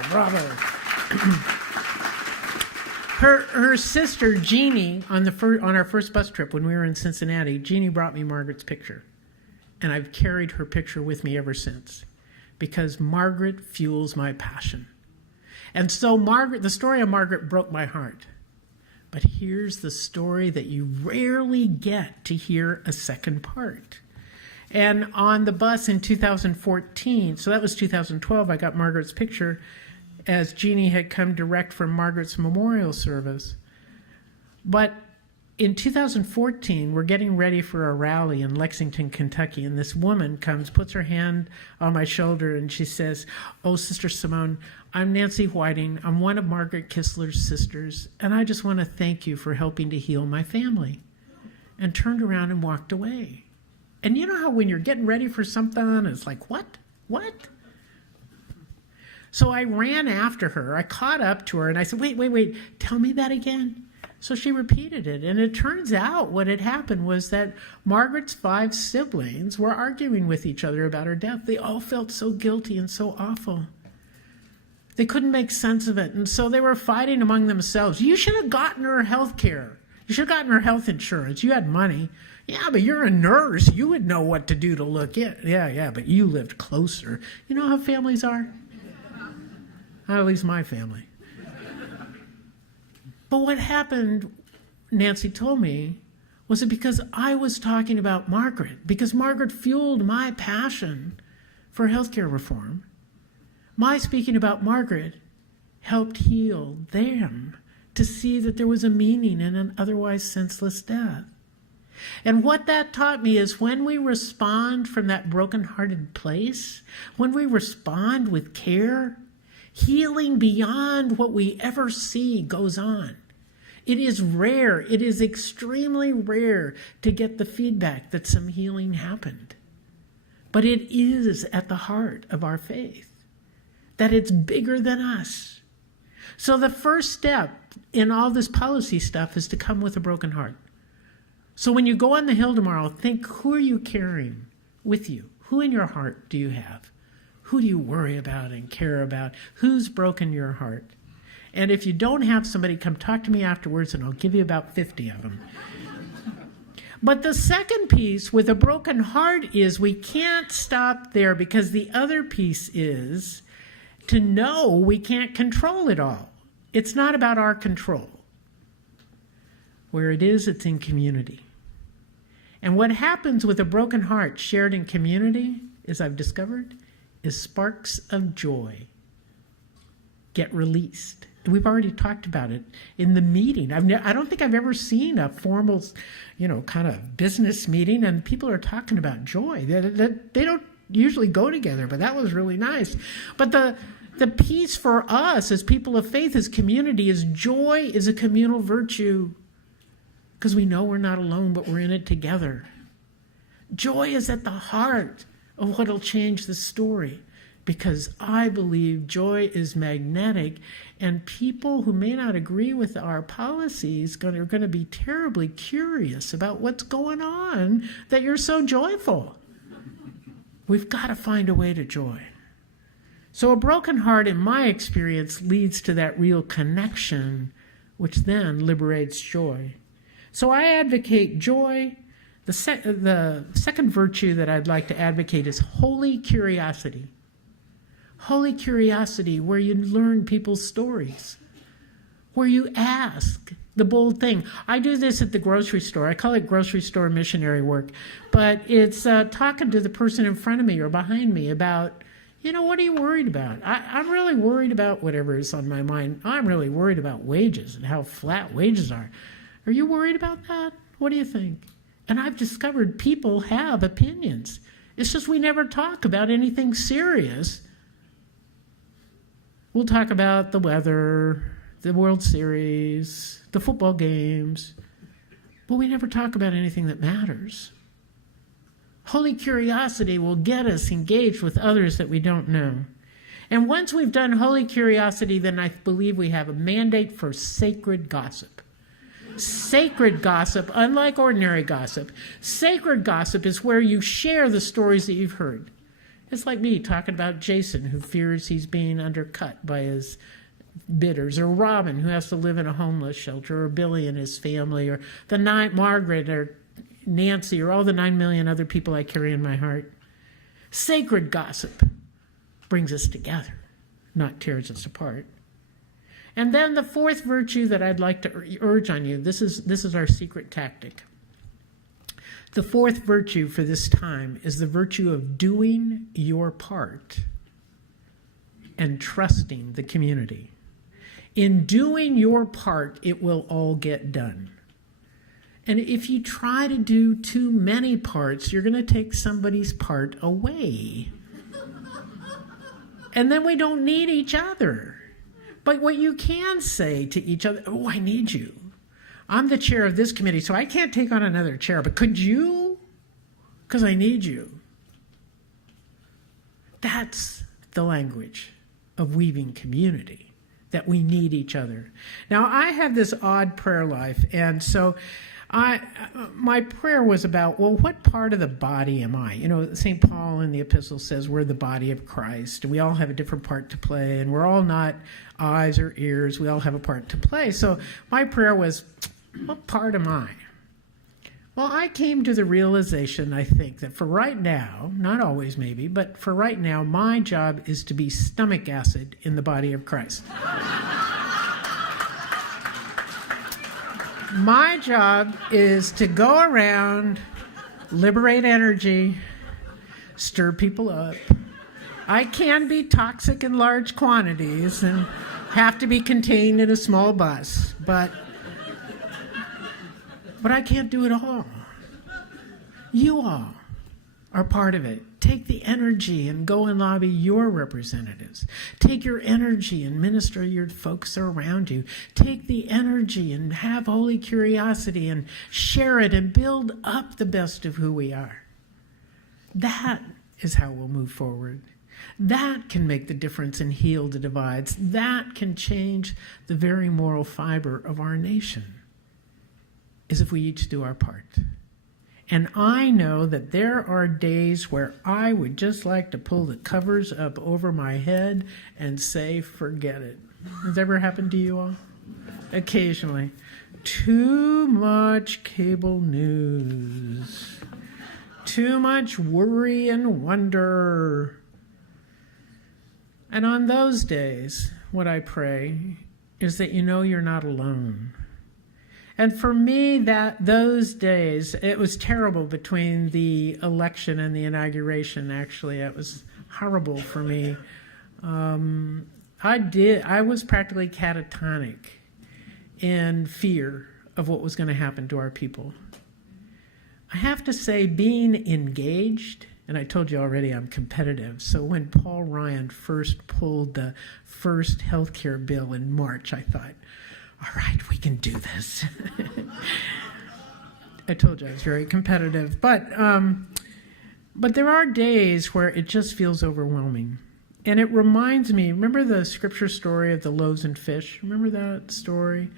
Her sister, Jeannie, on our first bus trip when we were in Cincinnati, Jeannie brought me Margaret's picture. And I've carried her picture with me ever since because Margaret fuels my passion. And so the story of Margaret broke my heart. But here's the story that you rarely get to hear a second part. And on the bus in 2014, so that was 2012, I got Margaret's picture as Jeannie had come direct from Margaret's memorial service. But in 2014, we're getting ready for a rally in Lexington, Kentucky, and this woman comes, puts her hand on my shoulder, and she says, "Oh, Sister Simone, I'm Nancy Whiting. I'm one of Margaret Kistler's sisters, and I just want to thank you for helping to heal my family," and turned around and walked away. And you know how when you're getting ready for something, it's like, what? So I ran after her. I caught up to her, and I said, wait, tell me that again. So she repeated it, and it turns out what had happened was that Margaret's 5 siblings were arguing with each other about her death. They all felt so guilty and so awful. They couldn't make sense of it, and so they were fighting among themselves. You should have gotten her health care. You should have gotten her health insurance. You had money. Yeah, but you're a nurse. You would know what to do to look in. Yeah, but you lived closer. You know how families are? At least my family. But what happened, Nancy told me, was it because I was talking about Margaret, because Margaret fueled my passion for healthcare reform. My speaking about Margaret helped heal them to see that there was a meaning in an otherwise senseless death. And what that taught me is when we respond from that broken-hearted place, when we respond with care, healing beyond what we ever see goes on. It is rare, it is extremely rare to get the feedback that some healing happened. But it is at the heart of our faith, that it's bigger than us. So the first step in all this policy stuff is to come with a broken heart. So when you go on the Hill tomorrow, think, who are you carrying with you? Who in your heart do you have? Who do you worry about and care about? Who's broken your heart? And if you don't have somebody, come talk to me afterwards and I'll give you about 50 of them. But the second piece with a broken heart is we can't stop there, because the other piece is to know we can't control it all. It's not about our control. Where it is, it's in community. And what happens with a broken heart shared in community as I've discovered, is sparks of joy get released. We've already talked about it in the meeting. I don't think I've ever seen a formal, kind of business meeting and people are talking about joy. They don't usually go together, but that was really nice. But the piece for us as people of faith, as community, is joy is a communal virtue because we know we're not alone, but we're in it together. Joy is at the heart of what will change the story, because I believe joy is magnetic, and people who may not agree with our policies are going to be terribly curious about what's going on that you're so joyful. We've got to find a way to joy. So a broken heart, in my experience, leads to that real connection, which then liberates joy. So I advocate joy. The second virtue that I'd like to advocate is holy curiosity. Holy curiosity, where you learn people's stories, where you ask the bold thing. I do this at the grocery store. I call it grocery store missionary work, but it's talking to the person in front of me or behind me about, what are you worried about? I'm really worried about whatever is on my mind. I'm really worried about wages and how flat wages are. Are you worried about that? What do you think? And I've discovered people have opinions. It's just we never talk about anything serious. We'll talk about the weather, the World Series, the football games, but we never talk about anything that matters. Holy curiosity will get us engaged with others that we don't know. And once we've done holy curiosity, then I believe we have a mandate for sacred gossip. Sacred gossip, unlike ordinary gossip, sacred gossip is where you share the stories that you've heard. It's like me talking about Jason, who fears he's being undercut by his bidders, or Robin, who has to live in a homeless shelter, or Billy and his family, or Margaret, or Nancy, or all the 9 million other people I carry in my heart. Sacred gossip brings us together, not tears us apart. And then the fourth virtue that I'd like to urge on you, this is our secret tactic. The fourth virtue for this time is the virtue of doing your part and trusting the community. In doing your part, it will all get done. And if you try to do too many parts, you're going to take somebody's part away. And then we don't need each other. But what you can say to each other, I need you. I'm the chair of this committee, so I can't take on another chair, but could you? Because I need you. That's the language of weaving community, that we need each other. Now, I have this odd prayer life, and so my prayer was about, what part of the body am I? St. Paul in the epistle says we're the body of Christ. We all have a different part to play, and we're all not eyes or ears. We all have a part to play. So my prayer was, what part am I? Well, I came to the realization, I think, that for right now, not always maybe, but for right now, my job is to be stomach acid in the body of Christ. My job is to go around, liberate energy, stir people up. I can be toxic in large quantities and have to be contained in a small bus, but I can't do it all. You all are part of it. Take the energy and go and lobby your representatives. Take your energy and minister to your folks around you. Take the energy and have holy curiosity and share it and build up the best of who we are. That is how we'll move forward. That can make the difference and heal the divides. That can change the very moral fiber of our nation, is if we each do our part. And I know that there are days where I would just like to pull the covers up over my head and say, forget it. Has it ever happened to you all? Occasionally. Too much cable news. Too much worry and wonder. And on those days, what I pray is that you know you're not alone. And for me, those days, it was terrible between the election and the inauguration, actually. It was horrible for me. I was practically catatonic in fear of what was going to happen to our people. I have to say, being engaged, and I told you already I'm competitive, so when Paul Ryan first pulled the first health care bill in March, I thought, all right, we can do this. I told you I was very competitive, but there are days where it just feels overwhelming. And it reminds me, remember the scripture story of the loaves and fish? Remember that story?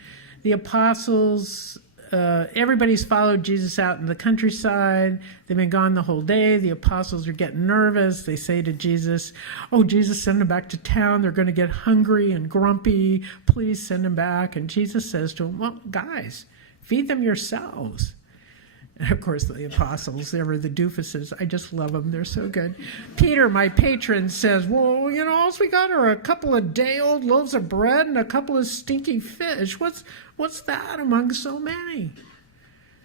The apostles, everybody's followed Jesus out in the countryside. They've been gone the whole day. The apostles are getting nervous. They say to Jesus, oh, Jesus, send them back to town. They're going to get hungry and grumpy. Please send them back. And Jesus says to them, well, guys, feed them yourselves. And of course, the apostles, they were the doofuses. I just love them. They're so good. Peter, my patron, says, well, you know, all we got are a couple of day-old loaves of bread and a couple of stinky fish. What's that among so many?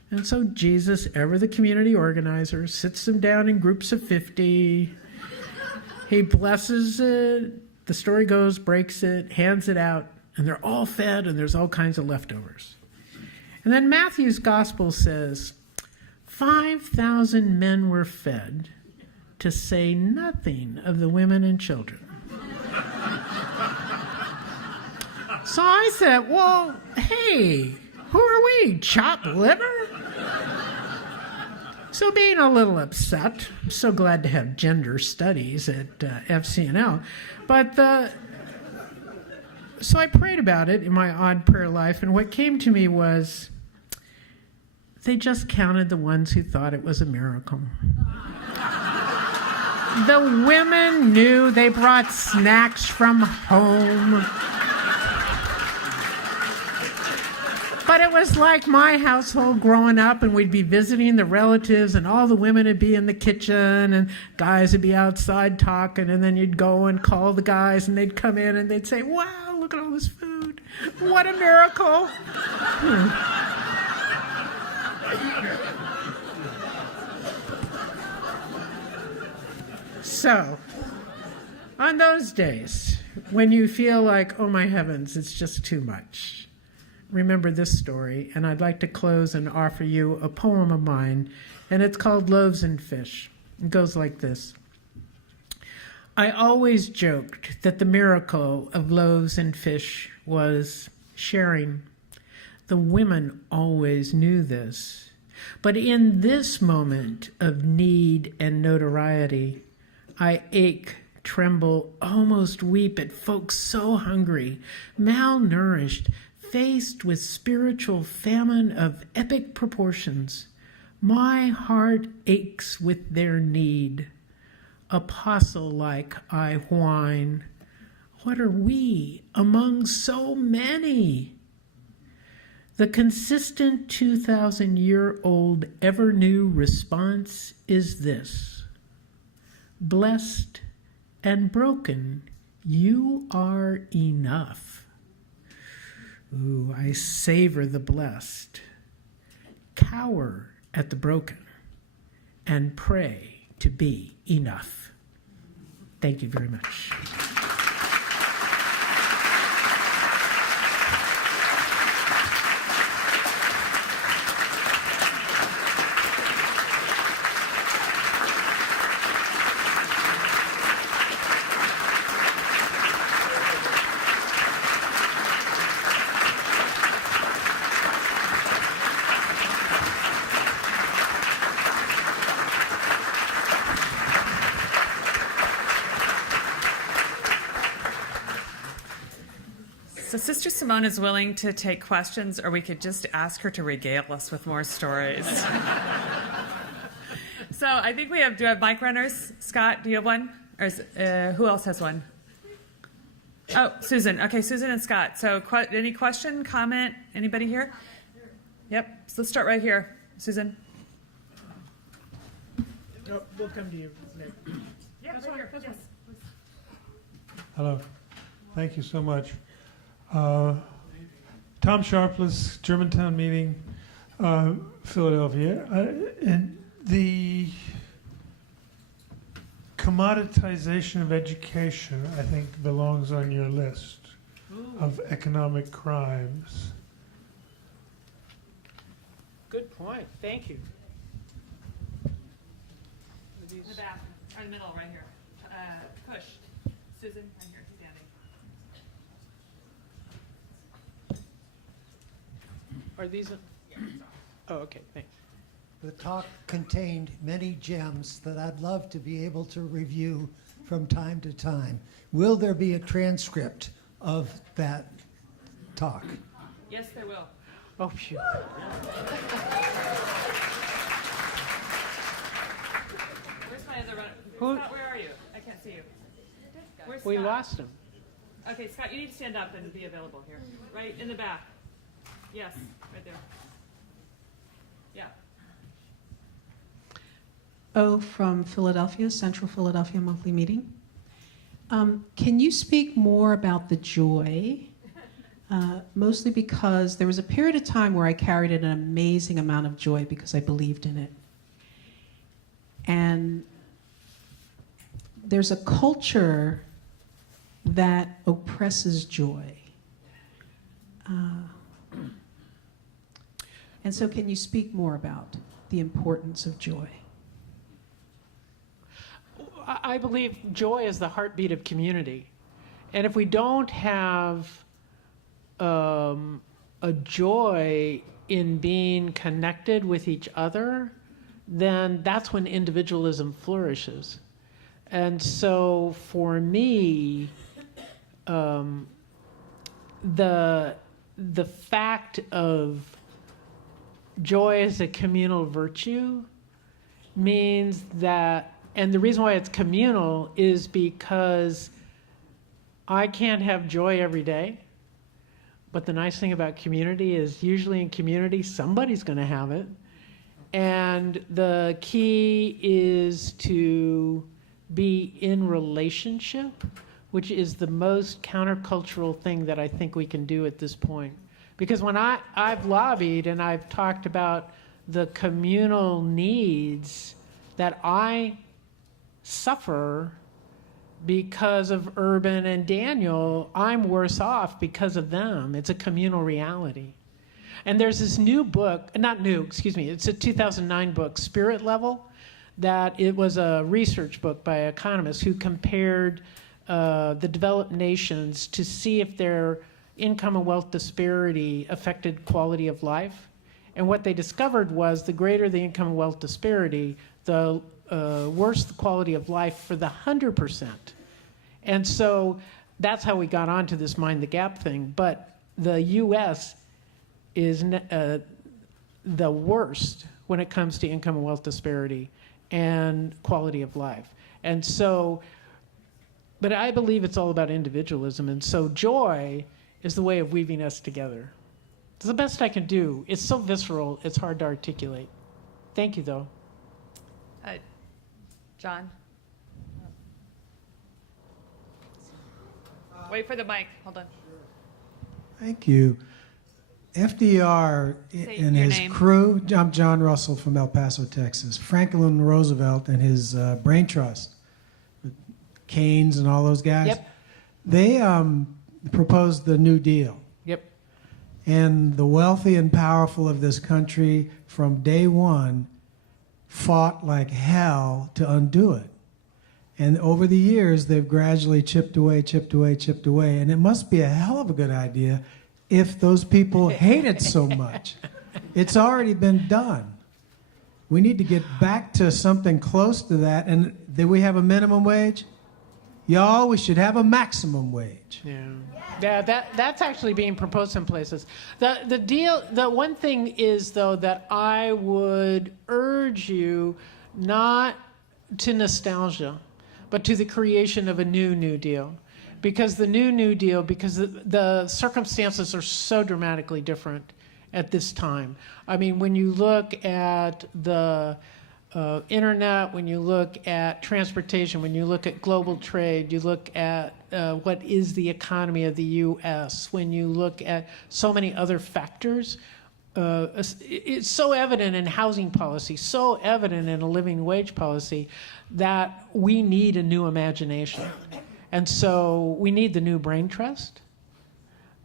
And so Jesus, ever the community organizer, sits them down in groups of 50. He blesses it. The story goes, breaks it, hands it out, and they're all fed, and there's all kinds of leftovers. And then Matthew's gospel says, 5,000 men were fed, to say nothing of the women and children. So I said, well, hey, who are we, chopped liver? So being a little upset, I'm so glad to have gender studies at FCNL, but so I prayed about it in my odd prayer life, and what came to me was, they just counted the ones who thought it was a miracle. The women knew. They brought snacks from home. But it was like my household growing up, and we'd be visiting the relatives, and all the women would be in the kitchen, and guys would be outside talking, and then you'd go and call the guys, and they'd come in, and they'd say, wow, look at all this food. What a miracle. So, on those days, when you feel like, oh my heavens, it's just too much, remember this story, and I'd like to close and offer you a poem of mine, and it's called Loaves and Fish. It goes like this. I always joked that the miracle of loaves and fish was sharing. The women always knew this. But in this moment of need and notoriety, I ache, tremble, almost weep at folks so hungry, malnourished, faced with spiritual famine of epic proportions. My heart aches with their need. Apostle-like I whine. What are we among so many? The consistent 2,000-year-old ever-new response is this. Blessed and broken, you are enough. Ooh, I savor the blessed, cower at the broken, and pray to be enough. Thank you very much. So Sister Simone is willing to take questions, or we could just ask her to regale us with more stories. So I think do we have mic runners? Scott, do you have one? Or who else has one? Oh, Susan. Okay, Susan and Scott. So any question, comment, anybody here? Yep, so let's start right here. Susan. Oh, we'll come to you, Nick. Yeah, right here. Yes. Hello. Thank you so much. Tom Sharpless, Germantown meeting, Philadelphia. And the commoditization of education, I think, belongs on your list of economic crimes. Good point. Thank you. In the back, or in the middle, right here. Push. Susan, right here, standing. Are these? Oh, okay. Thanks. The talk contained many gems that I'd love to be able to review from time to time. Will there be a transcript of that talk? Yes, there will. Oh, phew. Where's my other runner? Who- Scott, where are you? I can't see you. Where's We Scott? lost him. Okay, Scott, you need to stand up and be available here. Right in the back. Yes, right there. Yeah. O from Philadelphia, Central Philadelphia Monthly Meeting. Can you speak more about the joy? Mostly because there was a period of time where I carried an amazing amount of joy because I believed in it. And there's a culture that oppresses joy. And so can you speak more about the importance of joy? I believe joy is the heartbeat of community. And if we don't have a joy in being connected with each other, then that's when individualism flourishes. And so for me, the fact of joy as a communal virtue means that, and the reason why it's communal is because I can't have joy every day. But the nice thing about community is usually in community, somebody's going to have it. And the key is to be in relationship, which is the most countercultural thing that I think we can do at this point. Because when I've lobbied and I've talked about the communal needs that I suffer because of Urban and Daniel, I'm worse off because of them. It's a communal reality. And there's this new book, not new, excuse me, it's a 2009 book, Spirit Level, that it was a research book by economists who compared the developed nations to see if their income and wealth disparity affected quality of life. And what they discovered was the greater the income and wealth disparity, the worse the quality of life for the 100%. And so that's how we got onto this mind the gap thing. But the U.S. is the worst when it comes to income and wealth disparity and quality of life. And so, but I believe it's all about individualism. And so joy is the way of weaving us together. It's the best I can do. It's so visceral, it's hard to articulate. Thank you, though. John? Wait for the mic. Hold on. Thank you. FDR Say and your his name. crew, I'm John Russell from El Paso, Texas. Franklin Roosevelt and his brain trust, with Keynes and all those guys, Yep. they proposed the New Deal. Yep. And the wealthy and powerful of this country from day one fought like hell to undo it. And over the years, they've gradually chipped away, chipped away, chipped away. And it must be a hell of a good idea if those people hate it so much. It's already been done. We need to get back to something close to that. And do we have a minimum wage? Y'all, we should have a maximum wage. Yeah, that's actually being proposed in places. The one thing is, though, that I would urge you not to nostalgia, but to the creation of a New Deal. Because the New Deal, because the circumstances are so dramatically different at this time. I mean, when you look at the internet, when you look at transportation, when you look at global trade, you look at what is the economy of the U.S., when you look at so many other factors, it's so evident in housing policy, so evident in a living wage policy, that we need a new imagination. And so we need the new brain trust.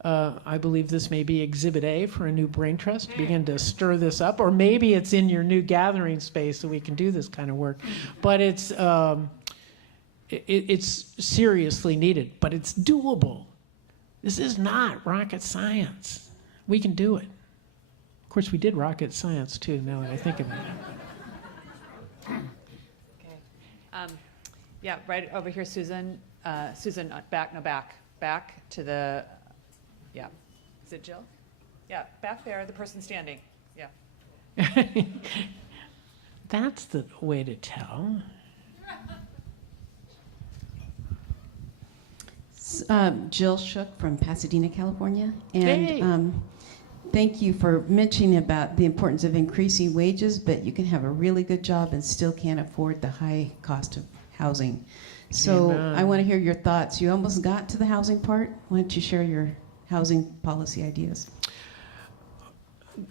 I believe this may be Exhibit A for a new brain trust to begin to stir this up, or maybe it's in your new gathering space so we can do this kind of work. But it's seriously needed, but it's doable. This is not rocket science. We can do it. Of course, we did rocket science too, now that I think of it. Okay. Yeah, right over here, Susan. Susan, back to the, yeah. Is it Jill? Yeah, back there, the person standing. Yeah. That's the way to tell. Jill Shook from Pasadena, California. And Hey. Thank you for mentioning about the importance of increasing wages, but you can have a really good job and still can't afford the high cost of housing. So Amen. I want to hear your thoughts. You almost got to the housing part. Why don't you share your housing policy ideas?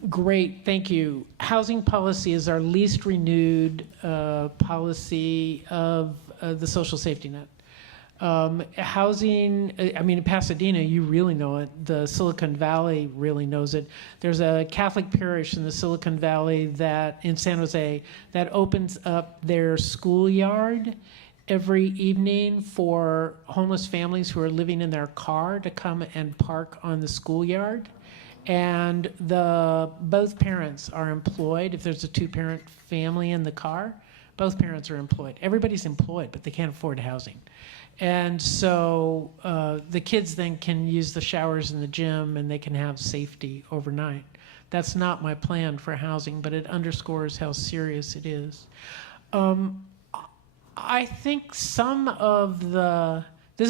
Great, thank you. Housing policy is our least renewed policy of the social safety net. Housing, I mean, in Pasadena, you really know it. The Silicon Valley really knows it. There's a Catholic parish in the Silicon Valley that, in San Jose, that opens up their schoolyard every evening for homeless families who are living in their car to come and park on the schoolyard. And both parents are employed. If there's a two-parent family in the car, both parents are employed. Everybody's employed, but they can't afford housing. And so the kids then can use the showers in the gym and they can have safety overnight. That's not my plan for housing, but it underscores how serious it is. I think this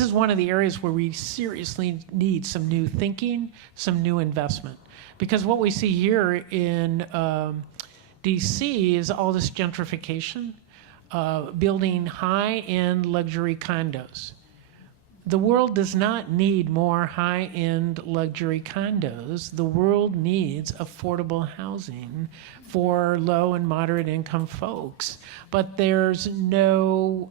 is one of the areas where we seriously need some new thinking, some new investment. Because what we see here in DC is all this gentrification, building high-end luxury condos. The world does not need more high-end luxury condos. The world needs affordable housing for low and moderate income folks. But there's no,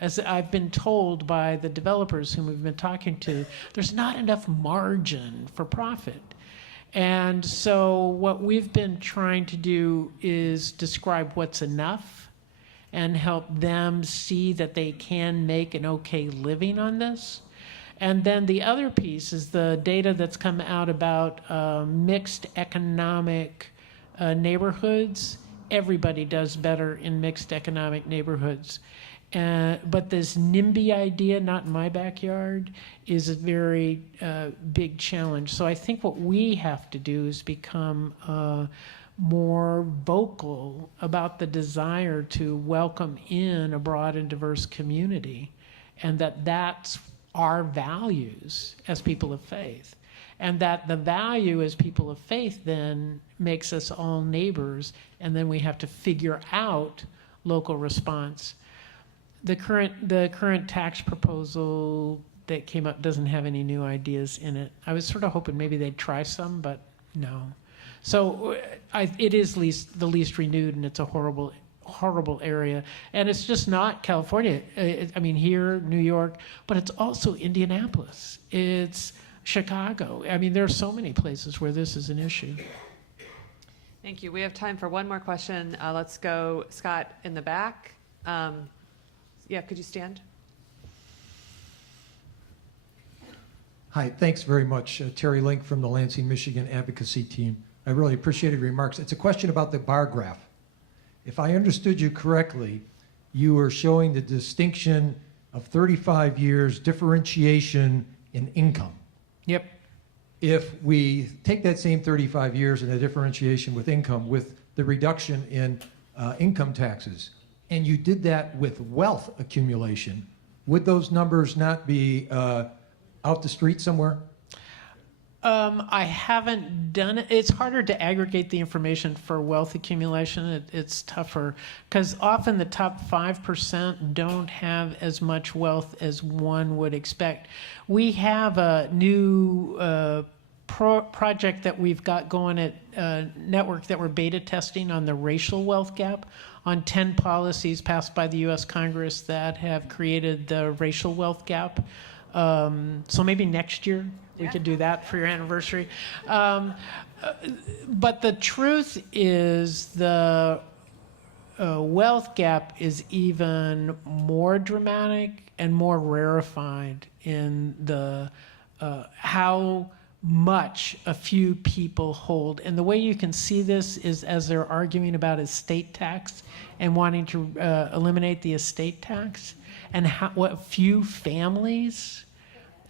as I've been told by the developers whom we've been talking to, there's not enough margin for profit. And so what we've been trying to do is describe what's enough and help them see that they can make an okay living on this. And then the other piece is the data that's come out about mixed economic neighborhoods. Everybody does better in mixed economic neighborhoods. But this NIMBY idea, not in my backyard, is a very big challenge. So I think what we have to do is become more vocal about the desire to welcome in a broad and diverse community, and that's our values as people of faith, and that the value as people of faith then makes us all neighbors, and then we have to figure out local response. The current tax proposal that came up doesn't have any new ideas in it. I was sort of hoping maybe they'd try some, but no. So it is the least renewed, and it's a horrible area. And it's just not California. I mean, here, New York, but it's also Indianapolis. It's Chicago. I mean, there are so many places where this is an issue. Thank you. We have time for one more question. Let's go, Scott, in the back. Yeah, could you stand? Hi, thanks very much. Terry Link from the Lansing, Michigan advocacy team. I really appreciated your remarks. It's a question about the bar graph. If I understood you correctly, you were showing the distinction of 35 years differentiation in income. Yep. If we take that same 35 years and the differentiation with income, with the reduction in income taxes, and you did that with wealth accumulation, would those numbers not be out the street somewhere? I haven't done it. It's harder to aggregate the information for wealth accumulation. It's tougher because often the top 5% don't have as much wealth as one would expect. We have a new project that we've got going at Network that we're beta testing on the racial wealth gap, on 10 policies passed by the U.S. Congress that have created the racial wealth gap. So maybe next year we could do that for your anniversary. But the truth is the wealth gap is even more dramatic and more rarefied in the how much a few people hold. And the way you can see this is as they're arguing about estate tax and wanting to eliminate the estate tax, and what few families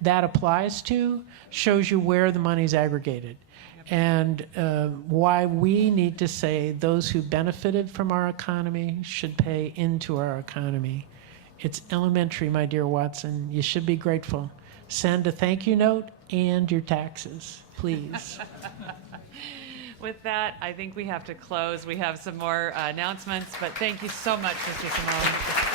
that applies to shows you where the money's aggregated. And why we need to say those who benefited from our economy should pay into our economy. It's elementary, my dear Watson. You should be grateful. Send a thank you note and your taxes, please. With that, I think we have to close. We have some more announcements, but thank you so much, Mr. Simone.